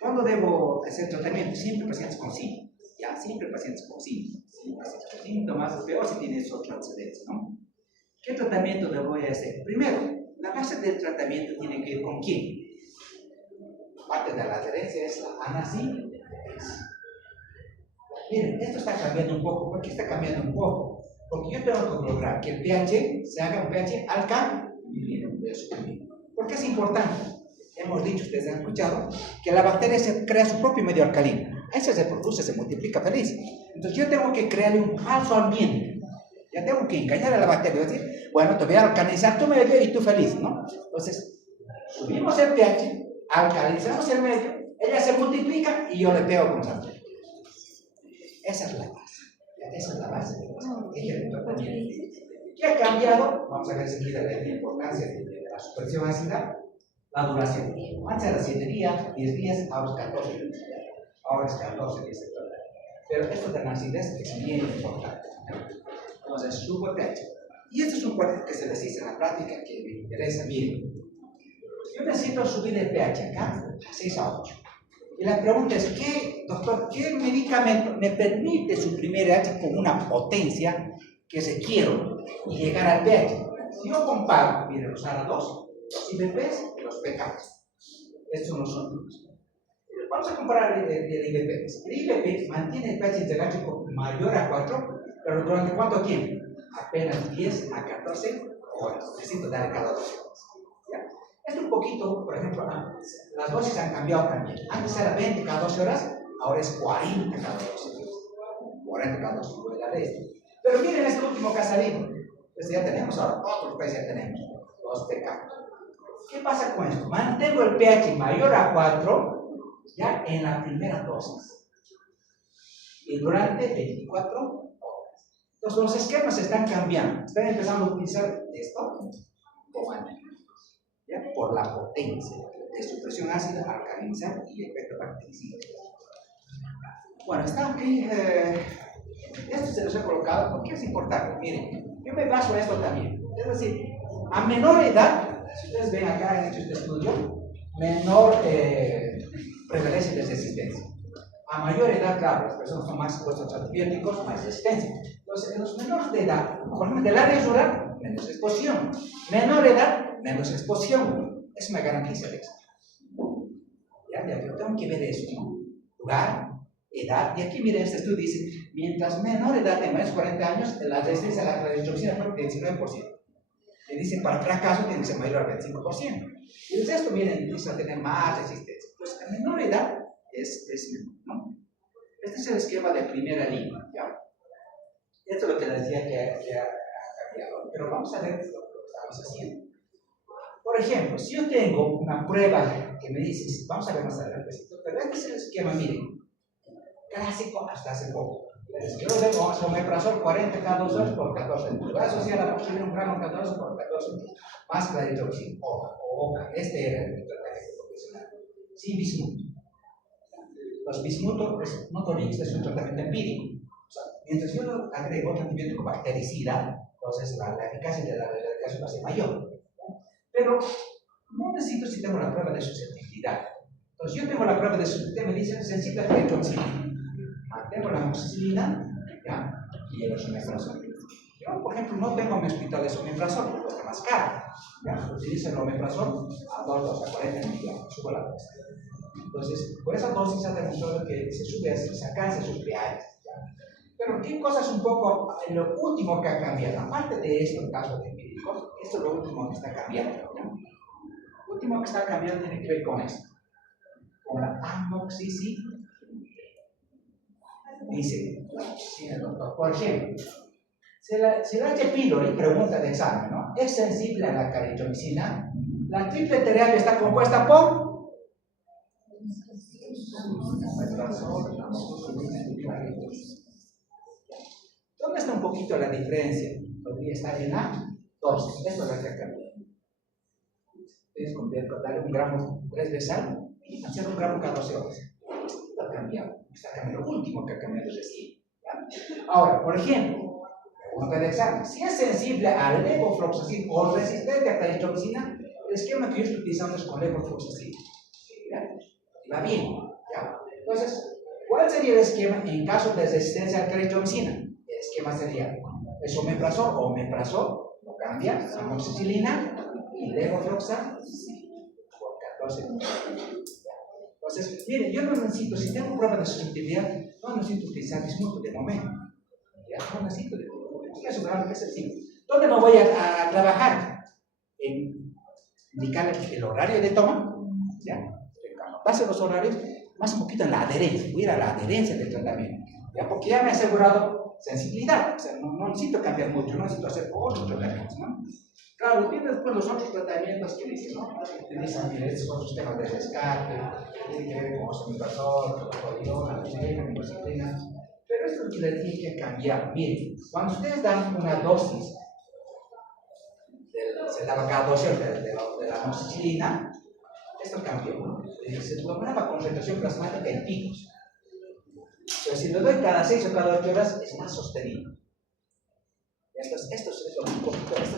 ¿Cuándo debo hacer tratamiento? Siempre pacientes con síntomas. Ya, siempre pacientes con síntomas. Pacientes con síntomas, peor si tienes otra antecedentes, ¿no? ¿Qué tratamiento le voy a hacer? Primero, la base del tratamiento tiene que ir con quién. Parte de la adherencia es la anacin. Miren, esto está cambiando un poco. ¿Por qué está cambiando un poco? Porque yo tengo que lograr que el pH se haga un pH alcalino. ¿Por qué es importante? Hemos dicho, ustedes han escuchado, que la bacteria se crea su propio medio alcalino. Ese se produce, se multiplica feliz. Entonces yo tengo que crearle un falso ambiente. Ya tengo que engañar a la bacteria. Decir, bueno, te voy a alcalinizar tu medio y tú feliz, ¿no? Entonces, subimos el pH, alcalizamos el medio, ella se multiplica y yo le pego con sal. Esa es la base. Esa es la base del tratamiento. ¿Qué ha cambiado? Vamos a ver enseguida la importancia de la suspensión ácida. La duración. Antes era 7 días, 10 días, ahora es 14 días. Ahora es 14 días. Pero esto de la acidez es bien importante. Entonces, subo el pH. Y este es un cuento que se les dice en la práctica que me interesa. Miren, yo necesito subir el pH acá a 6 a 8. Y la pregunta es, doctor, ¿qué medicamento me permite suprimir el pH con una potencia que se quiero y llegar al pH? Si yo comparo, miren, los ARA2, los IBPs y los PKs. Estos son los últimos. Vamos a comparar el IBP. El IBP mantiene el pH intergástrico mayor a 4, pero ¿durante cuánto tiempo? Apenas 10 a 14 horas. Necesito darle cada 12 horas. ¿Ya? Es un poquito, por ejemplo, las dosis han cambiado también. Antes era 20 cada 12 horas, ahora es 40 cada 12 horas. 40 cada 12 horas. Pero miren este último que ha salido. Este ya tenemos ahora, otros pH ya tenemos, los PK. ¿Qué pasa con esto? Mantengo el pH mayor a 4 ya en la primera dosis y durante 24 horas. Entonces los esquemas están cambiando. Están empezando a utilizar esto como antibióticos, ¿ya? Por la potencia de su presión ácida, alcalinizar y efecto bactericida. Bueno, está aquí. Esto se los he colocado porque es importante. Miren, yo me baso en esto también. Es decir, a menor edad, si ustedes ven acá en este estudio, menor prevalencia de resistencia. A mayor edad, claro, las personas son más expuestas a antibióticos, más resistencia. Entonces, en los menores de edad, por ejemplo, del área rural, menos exposición. Menor edad, menos exposición. Es una garantía de éxito. Ya, yo tengo que ver eso, ¿no? Lugar, edad, y aquí miren, este estudio dice, mientras menor edad de más de 40 años, la resistencia a la claritroxina es del 19%. Le dicen, para fracaso tiene que ser mayor al 25%. Y el resto, miren, empieza a tener más resistencia. Pues a menor edad es menor, ¿no? Este es el esquema de primera línea, ¿ya? Esto es lo que les decía que ha cambiado. Pero vamos a ver lo que estamos haciendo. Por ejemplo, si yo tengo una prueba que me dice, vamos a ver más adelante, pero este es el esquema, miren, clásico hasta hace poco. Yo lo tengo, vamos a omeprazol 40 cada 2 horas por 14. Le voy a asociar a la un gramo 14 por 14 más claritroxina. Este era el tratamiento profesional. Sin bismuto. Los bismuto, no tonics, es un tratamiento empírico. O sea, mientras yo agrego otro antibiótico bactericida, entonces la eficacia de la erradicación va a ser mayor. Pero no necesito si tengo la prueba de susceptibilidad. Entonces yo tengo la prueba de susceptibilidad, me dicen sensible a claritroxina. Tengo la amoxicilina, ¿ya? Y el omeprazol. Yo, por ejemplo, no tengo en mi hospital de omeprazol, porque cuesta más caro. ¿Ya? Utilizo el omeprazol a 2 a 40 miligramos, subo la dosis. Entonces, por esa dosis se ha demostrado que se sube, se alcanza sus pH. ejemplo, ¿qué cosas un poco lo último que ha cambiado? Aparte de esto, en casos empíricos, esto es lo último que está cambiando, ¿no? Lo último que está cambiando tiene que ver con esto, con la amoxicilina. Dice, sí, doctor, por ejemplo, si la H. pylori pregunta de examen, ¿no? ¿Es sensible a la caritromicina? La triple terapia está compuesta por ¿dónde está un poquito la diferencia? Podría estar en A2. Esto es lo que ha cambiado. Ustedes darle un gramo 3 de sal y hacer un gramo cada 12 horas. Esto ha cambiado. Está cambiando. Lo último que ha cambiado es recién. Ahora, por ejemplo, pregunta de examen. Si es sensible al levofloxacin o resistente a claritromicina, el esquema que yo estoy utilizando es con levofloxacin. ¿Ya? Va bien. ¿Ya? Entonces, ¿cuál sería el esquema en caso de resistencia a claritromicina? El esquema sería esomeprazol o omeprazol, lo cambia, amoxicilina y levofloxacin por 14 días. Entonces, miren, yo no necesito, si tengo prueba de susceptibilidad, no necesito utilizar bismuto de momento. Ya no necesito, voy a asegurar que es así. ¿Dónde me voy a trabajar? En indicar el horario de toma, ¿ya? Cuando pase los horarios, más un poquito en la adherencia, voy a ir a la adherencia del tratamiento, ¿ya? Porque ya me he asegurado sensibilidad, o sea, no necesito cambiar mucho, no necesito hacer otros tratamientos, ¿no? Claro, tiene después los otros tratamientos que dicen, ¿no? Que dicen, mire, estos son sistemas de rescate, tiene que ver con osomeprazol, cortisona, minoxidilina, pero esto es lo que le tiene que cambiar. Miren, cuando ustedes dan una dosis, se daba cada 12 horas de la amoxicilina, esto cambió, ¿no? Se tomaba concentración plasmática en picos. Pero si lo doy cada 6 o cada 8 horas, es más sostenido. Estos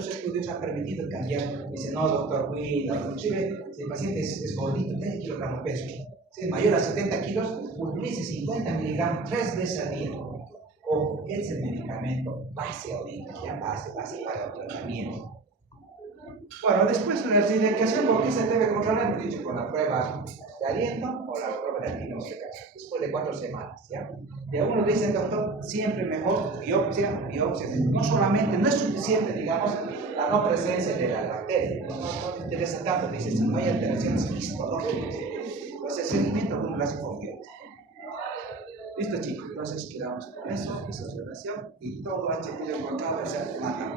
estudios han permitido cambiar. Dice, no, doctor, cuida. Inclusive, si el paciente es gordito, 10 kilogramos peso. Si es mayor a 70 kilos, utilice 50 miligramos 3 veces al día. O es el medicamento base ahorita, ya base para el tratamiento. Bueno, después de la reivindicación, ¿por qué se debe controlar? Hemos dicho con la prueba de aliento o la prueba de antígenos, después de 4 semanas, ¿ya? De uno dice, doctor, siempre mejor biopsia. No solamente, no es suficiente, digamos, la no presencia de la bacteria, no interesa tanto, dice, si no hay alteraciones histológicas. Entonces, el seguimiento uno lo hace con biopsia. Listo, chicos, entonces quedamos con eso, esa observación, y todo H. pylori encontrado es el mata.